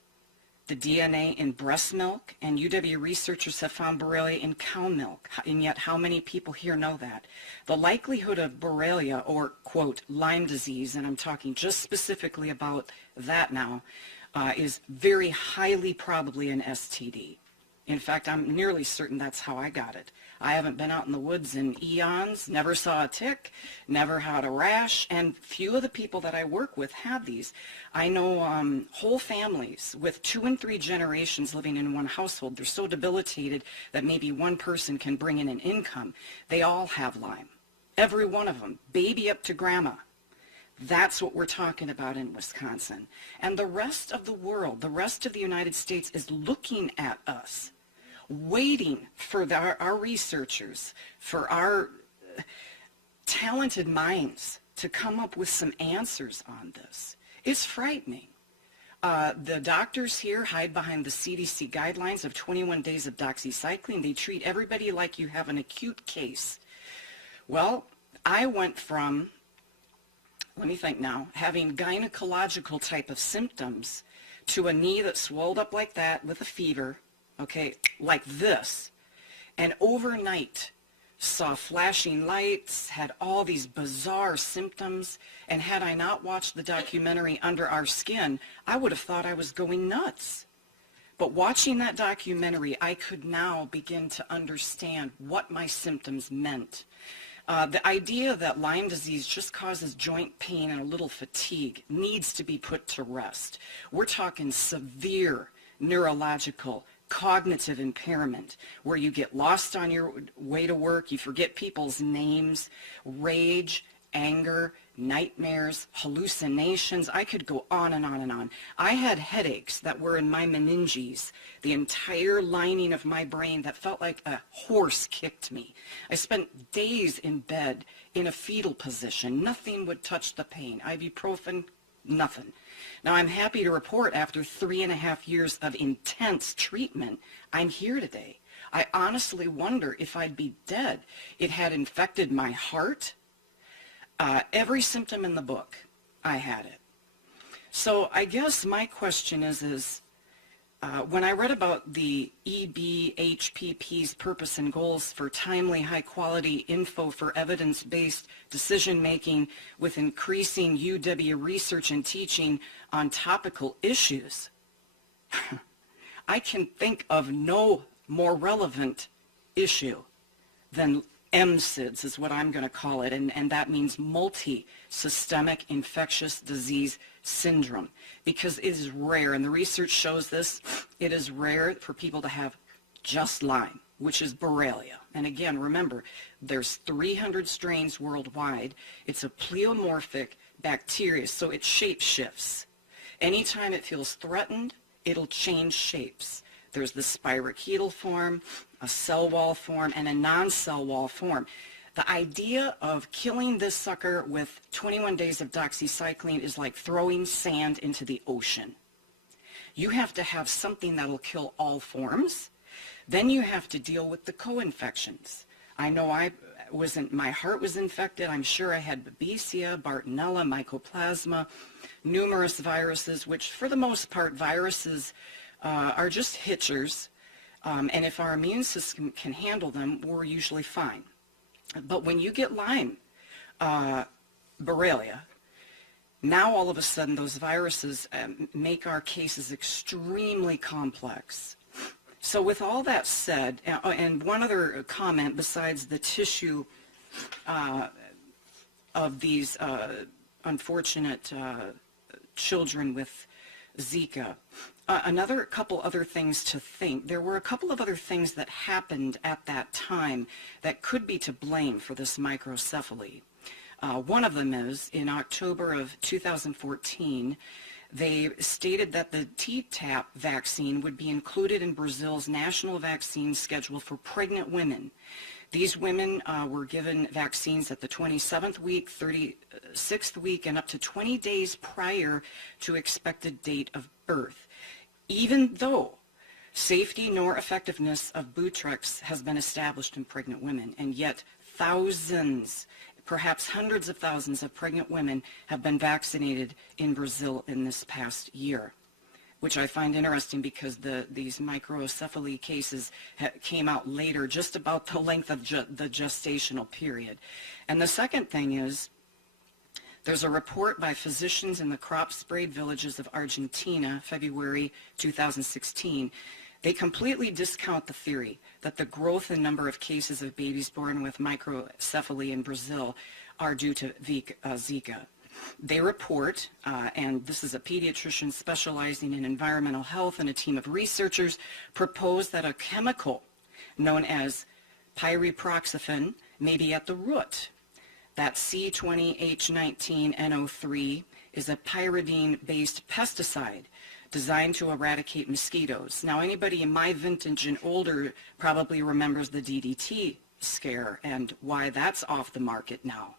the DNA in breast milk, and UW researchers have found Borrelia in cow milk. And yet how many people here know that? The likelihood of Borrelia, or quote, Lyme disease, and I'm talking just specifically about that now, is very highly probably an STD. In fact, I'm nearly certain that's how I got it. I haven't been out in the woods in eons, never saw a tick, never had a rash, and few of the people that I work with have these. I know whole families with 2 and 3 generations living in one household. They're so debilitated that maybe one person can bring in an income. They all have Lyme. Every one of them, baby up to grandma. That's what we're talking about in Wisconsin. And the rest of the world, the rest of the United States is looking at us, waiting for our researchers, for our talented minds to come up with some answers on this. It's frightening. The doctors here hide behind the CDC guidelines of 21 days of doxycycline. They treat everybody like you have an acute case. Well, I went from, let me think now, having gynecological type of symptoms to a knee that swelled up like that with a fever, okay, like this, and overnight saw flashing lights, had all these bizarre symptoms, and had I not watched the documentary Under Our Skin, I would have thought I was going nuts. But watching that documentary, I could now begin to understand what my symptoms meant. The idea that Lyme disease just causes joint pain and a little fatigue needs to be put to rest. We're talking severe neurological, cognitive impairment, where you get lost on your way to work, you forget people's names, rage, anger, nightmares, hallucinations. I could go on and on and on. I had headaches that were in my meninges, the entire lining of my brain that felt like a horse kicked me. I spent days in bed in a fetal position. Nothing would touch the pain. Ibuprofen, nothing. Now, I'm happy to report after 3.5 years of intense treatment, I'm here today. I honestly wonder if I'd be dead. It had infected my heart. Every symptom in the book, I had it. So I guess my question is when I read about the EBHPP's purpose and goals for timely, high-quality info for evidence-based decision-making with increasing UW research and teaching on topical issues, I can think of no more relevant issue than MSIDS is what I'm going to call it, and that means multi-systemic infectious disease syndrome, because it is rare, and the research shows this. It is rare for people to have just Lyme, which is Borrelia. And again, remember, there's 300 strains worldwide. It's a pleomorphic bacteria, so it shape shifts. Anytime it feels threatened, it'll change shapes. There's the spirochetal form, a cell wall form, and a non-cell wall form. The idea of killing this sucker with 21 days of doxycycline is like throwing sand into the ocean. You have to have something that'll kill all forms. Then you have to deal with the co-infections. I know my heart was infected. I'm sure I had Babesia, Bartonella, Mycoplasma, numerous viruses, which for the most part, viruses are just hitchers. And if our immune system can handle them, we're usually fine. But when you get Lyme, Borrelia, now all of a sudden those viruses make our cases extremely complex. So with all that said, and one other comment besides the tissue of these unfortunate children with Zika, another couple other things to think. There were a couple of other things that happened at that time that could be to blame for this microcephaly. One of them is, in October of 2014, they stated that the Tdap vaccine would be included in Brazil's national vaccine schedule for pregnant women. These women were given vaccines at the 27th week, 36th week, and up to 20 days prior to expected date of birth, even though safety nor effectiveness of Bootrex has been established in pregnant women, and yet thousands, perhaps hundreds of thousands of pregnant women have been vaccinated in Brazil in this past year, which I find interesting because these microcephaly cases came out later, just about the length of the gestational period. And the second thing is, there's a report by physicians in the crop-sprayed villages of Argentina, February 2016. They completely discount the theory that the growth in number of cases of babies born with microcephaly in Brazil are due to Zika. They report, and this is a pediatrician specializing in environmental health and a team of researchers, propose that a chemical known as pyriproxyfen may be at the root. That C20H19NO3 is a pyridine-based pesticide designed to eradicate mosquitoes. Now, anybody in my vintage and older probably remembers the DDT scare and why that's off the market now.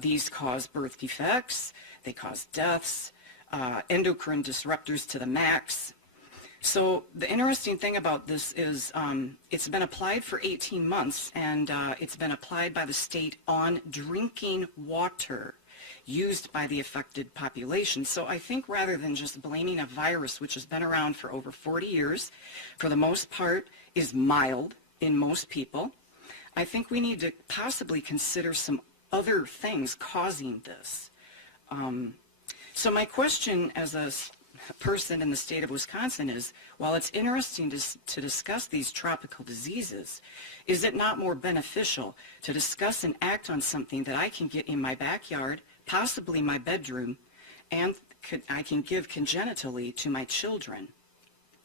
These cause birth defects, they cause deaths, endocrine disruptors to the max. So the interesting thing about this is it's been applied for 18 months, and it's been applied by the state on drinking water used by the affected population. So I think rather than just blaming a virus which has been around for over 40 years, for the most part is mild in most people, I think we need to possibly consider some other things causing this. So my question as a person in the state of Wisconsin is, while it's interesting to discuss these tropical diseases, is it not more beneficial to discuss and act on something that I can get in my backyard, possibly my bedroom, and I can give congenitally to my children?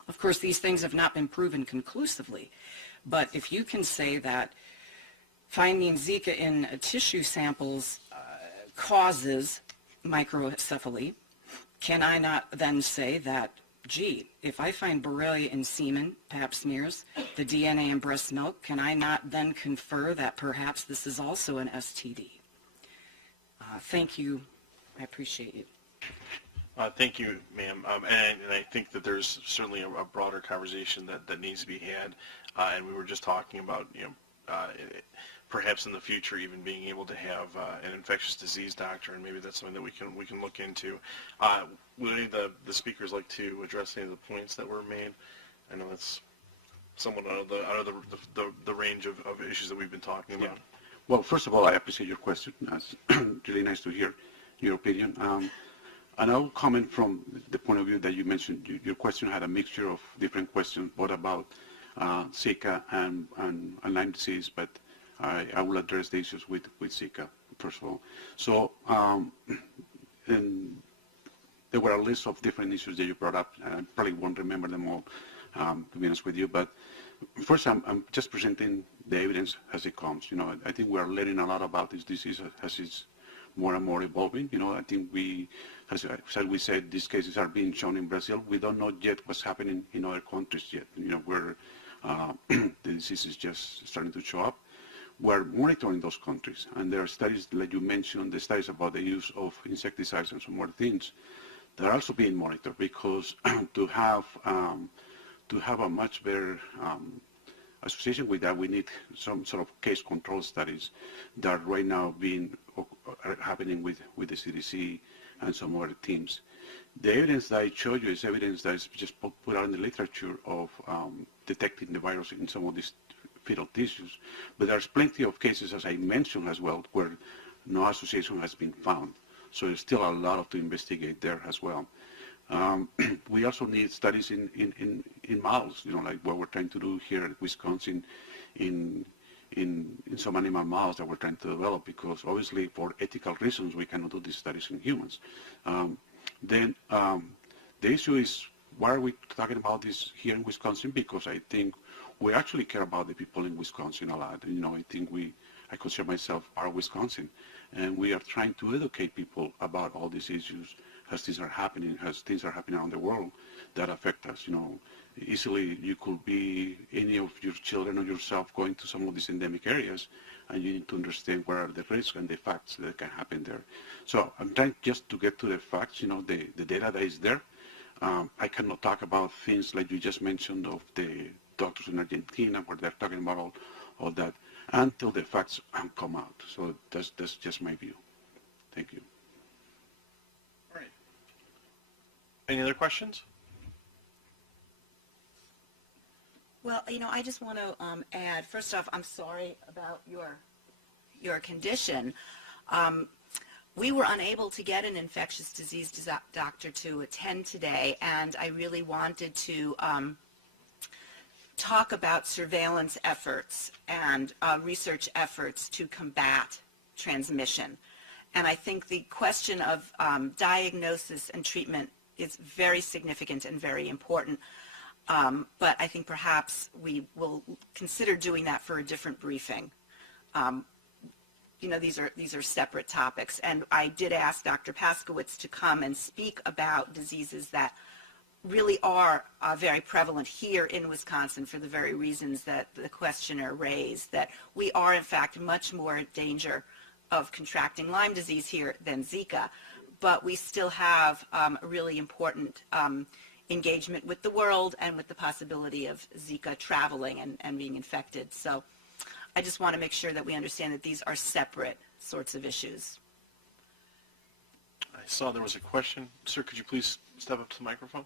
Of course, these things have not been proven conclusively, but if you can say that finding Zika in tissue samples causes microcephaly, can I not then say that, gee, if I find Borrelia in semen, pap smears, the DNA in breast milk, can I not then confer that perhaps this is also an STD? Thank you. I appreciate you. Thank you, ma'am. And I think that there's certainly a broader conversation that needs to be had. And we were just talking about, perhaps in the future even being able to have an infectious disease doctor, and maybe that's something that we can look into. Would any of the speakers like to address any of the points that were made? I know that's somewhat out of the range of issues that we've been talking about. Yeah. Well, first of all, I appreciate your question. It's really nice to hear your opinion. And I'll comment from the point of view that you mentioned. Your question had a mixture of different questions, both about Zika and Lyme disease, but I will address the issues with Zika, first of all. So and there were a list of different issues that you brought up. I probably won't remember them all, to be honest with you. But first, I'm just presenting the evidence as it comes. I think we are learning a lot about this disease as it's more and more evolving. I think as we said, these cases are being shown in Brazil. We don't know yet what's happening in other countries yet, where the disease is just starting to show up. We're monitoring those countries, and there are studies, like you mentioned, the studies about the use of insecticides and some more things. They're also being monitored because to have a much better association with that, we need some sort of case control studies that right now are happening with the CDC and some other teams. The evidence that I showed you is evidence that is just put out in the literature of detecting the virus in some of these fetal tissues. But there's plenty of cases, as I mentioned as well, where no association has been found. So there's still a lot to investigate there as well. We also need studies in models, like what we're trying to do here at Wisconsin in some animal models that we're trying to develop, because obviously for ethical reasons we cannot do these studies in humans. Then the issue is, why are we talking about this here in Wisconsin? Because I think we actually care about the people in Wisconsin a lot. I think I consider myself part of Wisconsin, and we are trying to educate people about all these issues as things are happening around the world that affect us. Easily you could be any of your children or yourself going to some of these endemic areas, and you need to understand what are the risks and the facts that can happen there. So I'm trying just to get to the facts, the data that is there. I cannot talk about things like you just mentioned of the doctors in Argentina where they're talking about all that until the facts come out. So that's just my view. Thank you. All right. Any other questions? Well, I just want to add, first off, I'm sorry about your condition. We were unable to get an infectious disease doctor to attend today, and I really wanted to talk about surveillance efforts and research efforts to combat transmission. And I think the question of diagnosis and treatment is very significant and very important. But I think perhaps we will consider doing that for a different briefing. These are separate topics. And I did ask Dr. Paskowitz to come and speak about diseases that really are very prevalent here in Wisconsin for the very reasons that the questioner raised, that we are in fact much more in danger of contracting Lyme disease here than Zika. But we still have a really important engagement with the world and with the possibility of Zika traveling and being infected. So I just want to make sure that we understand that these are separate sorts of issues. I saw there was a question. Sir, could you please step up to the microphone?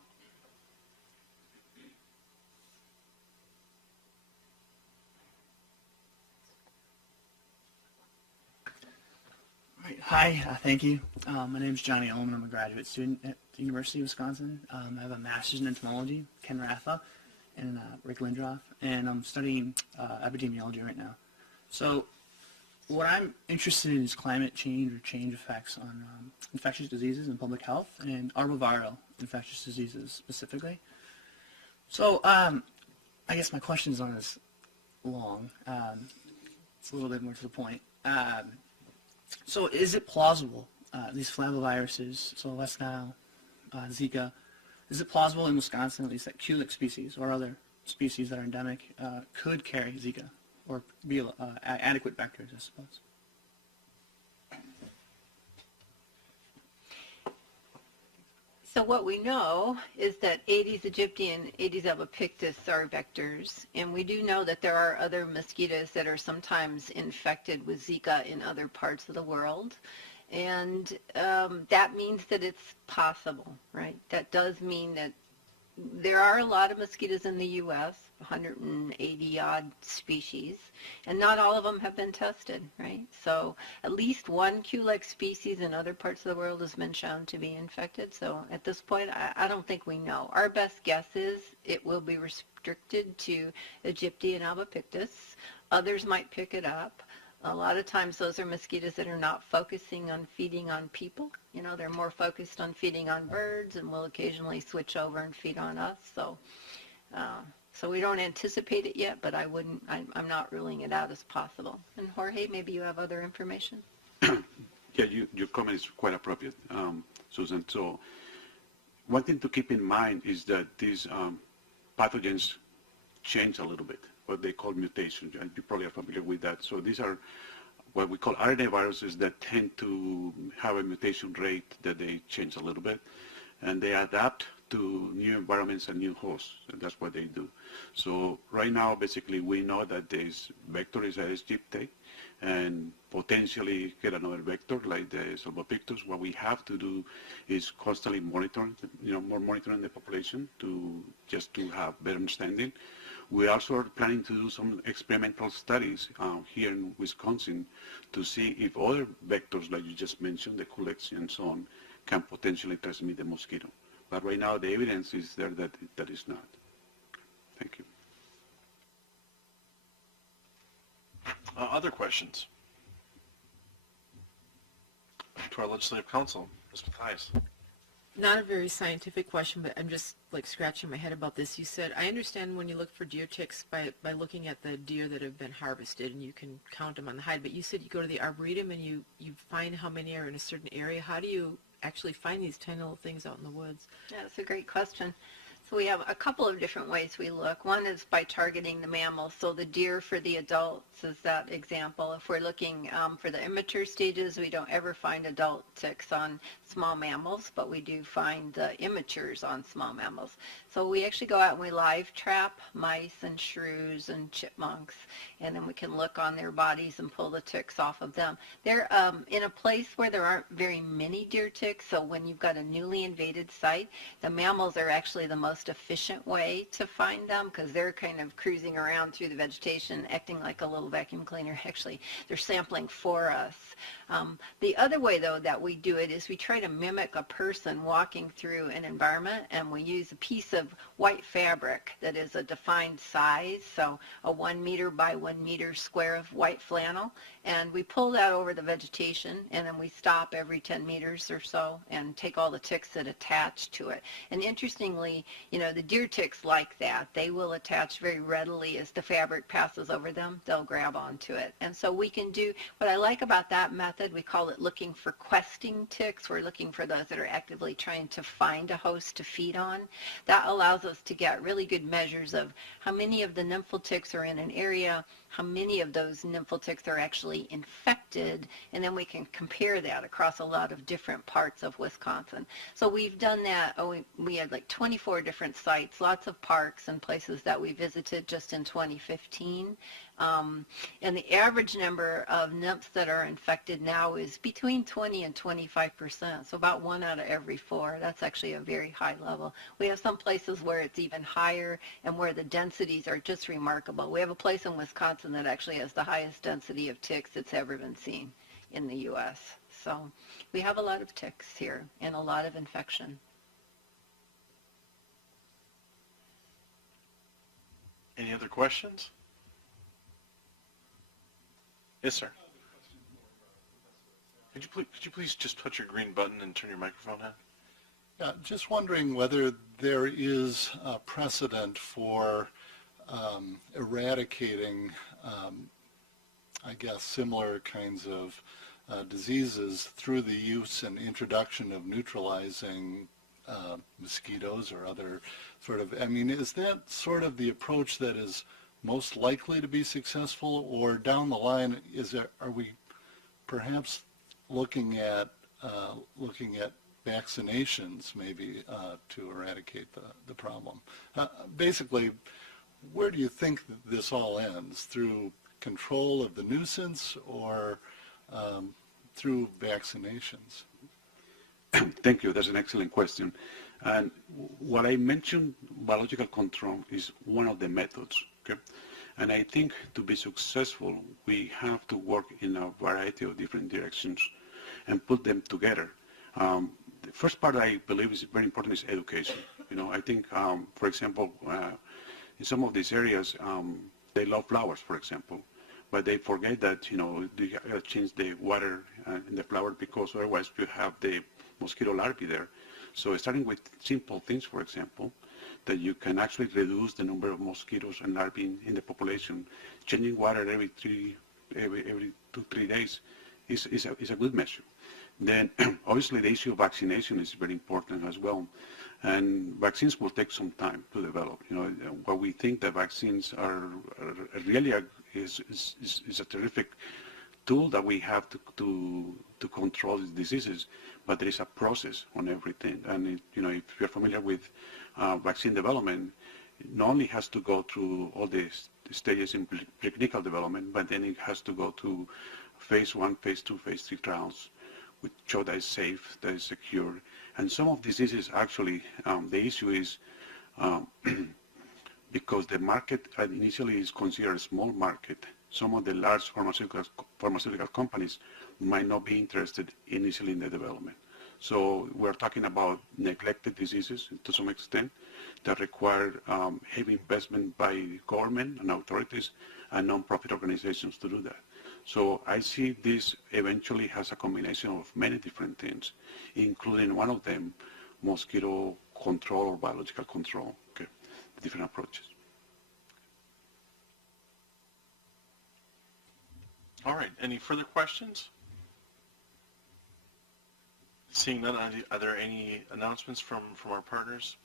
Hi, thank you. My name is Johnny Ullman. I'm a graduate student at the University of Wisconsin. I have a master's in entomology, Ken Ratha, and Rick Lindroff, and I'm studying epidemiology right now. So what I'm interested in is climate change or change effects on infectious diseases and public health, and arboviral infectious diseases specifically. So I guess my question's not as long. It's a little bit more to the point. So is it plausible, these flaviviruses, so West Nile, Zika, is it plausible in Wisconsin at least that Kulik species or other species that are endemic could carry Zika or be adequate vectors, I suppose? So what we know is that Aedes aegypti and Aedes albopictus are vectors, and we do know that there are other mosquitoes that are sometimes infected with Zika in other parts of the world, and that means that it's possible, right? That does mean that there are a lot of mosquitoes in the U.S., 180-odd species, and not all of them have been tested, right? So at least one Kulik species in other parts of the world has been shown to be infected. So at this point, I don't think we know. Our best guess is it will be restricted to Aegypti and albopictus. Others might pick it up. A lot of times those are mosquitoes that are not focusing on feeding on people. They're more focused on feeding on birds and will occasionally switch over and feed on us. So we don't anticipate it yet, but I'm not ruling it out as possible. And Jorge, maybe you have other information? Yeah, your comment is quite appropriate, Susan. So one thing to keep in mind is that these pathogens change a little bit, what they call mutations, and you probably are familiar with that. So these are what we call RNA viruses that tend to have a mutation rate that they change a little bit, and they adapt to new environments and new hosts. And that's what they do. So right now, basically, we know that this vector is Aedes aegypti, and potentially get another vector like the Sulbopictus. What we have to do is constantly monitor, more monitoring the population to have better understanding. We also are planning to do some experimental studies here in Wisconsin to see if other vectors, like you just mentioned, the culex and so on, can potentially transmit the mosquito. But right now, the evidence is there that that is not. Thank you. Other questions? To our legislative counsel, Ms. Mathias. Not a very scientific question, but I'm just like scratching my head about this. You said, I understand when you look for deer ticks by looking at the deer that have been harvested and you can count them on the hide, but you said you go to the arboretum and you find how many are in a certain area. How do you actually find these tiny little things out in the woods? Yeah, that's a great question. So we have a couple of different ways we look. One is by targeting the mammals. So the deer for the adults is that example. If we're looking for the immature stages, we don't ever find adult ticks on small mammals, but we do find the immatures on small mammals. So we actually go out and we live trap mice and shrews and chipmunks, and then we can look on their bodies and pull the ticks off of them. They're in a place where there aren't very many deer ticks, so when you've got a newly invaded site, the mammals are actually the most efficient way to find them because they're kind of cruising around through the vegetation, acting like a little vacuum cleaner. Actually, they're sampling for us. The other way, though, that we do it is we try to mimic a person walking through an environment, and we use a piece of white fabric that is a defined size, so a 1 meter by 1 meter square of white flannel, and we pull that over the vegetation, and then we stop every 10 meters or so and take all the ticks that attach to it. And interestingly, the deer ticks like that. They will attach very readily as the fabric passes over them. They'll grab onto it. And so we can do, what I like about that method, we call it looking for questing ticks. We're looking for those that are actively trying to find a host to feed on. That allows us to get really good measures of how many of the nymphal ticks are in an area, how many of those nymphal ticks are actually infected, and then we can compare that across a lot of different parts of Wisconsin. So we've done that. We had like 24 different sites, lots of parks and places that we visited just in 2015. And the average number of nymphs that are infected now is between 20 and 25%, so about 1 out of every 4. That's actually a very high level. We have some places where it's even higher and where the densities are just remarkable. We have a place in Wisconsin that actually has the highest density of ticks that's ever been seen in the U.S. So we have a lot of ticks here and a lot of infection. Any other questions? Yes, sir. Could you please just touch your green button and turn your microphone on? Yeah, just wondering whether there is a precedent for eradicating, I guess, similar kinds of diseases through the use and introduction of neutralizing mosquitoes or other sort of, is that sort of the approach that is most likely to be successful, or down the line are we perhaps looking at vaccinations maybe to eradicate the problem? Basically, where do you think this all ends? Through control of the nuisance or through vaccinations? Thank you. That's an excellent question. And what I mentioned, biological control, is one of the methods. Okay? And I think to be successful, we have to work in a variety of different directions and put them together. The first part I believe is very important is education. I think, for example, in some of these areas, they love flowers, for example, but they forget that, you got to change the water in the flower because otherwise you have the mosquito larvae there. So starting with simple things, for example, that you can actually reduce the number of mosquitoes and larvae in the population. Changing water every 2-3 days is a good measure. Then obviously the issue of vaccination is very important as well. And vaccines will take some time to develop. What we think that vaccines are really is a terrific tool that we have to control these diseases, but there is a process on everything. And if you're familiar with vaccine development, it not only has to go through all the stages in preclinical development, but then it has to go to phase 1, phase 2, phase 3 trials, which show that it's safe, that it's secure. And some of diseases actually, the issue is because the market initially is considered a small market, some of the large pharmaceutical companies might not be interested initially in the development. So we're talking about neglected diseases to some extent that require heavy investment by government and authorities and non-profit organizations to do that. So I see this eventually has a combination of many different things, including one of them, mosquito control or biological control, okay, different approaches. All right, any further questions? Seeing none, are there any announcements from our partners?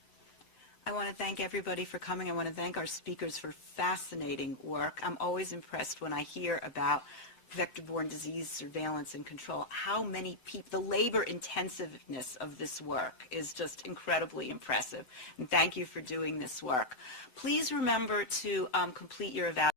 I want to thank everybody for coming. I want to thank our speakers for fascinating work. I'm always impressed when I hear about vector-borne disease surveillance and control. How many people, the labor intensiveness of this work is just incredibly impressive. And thank you for doing this work. Please remember to complete your evaluation.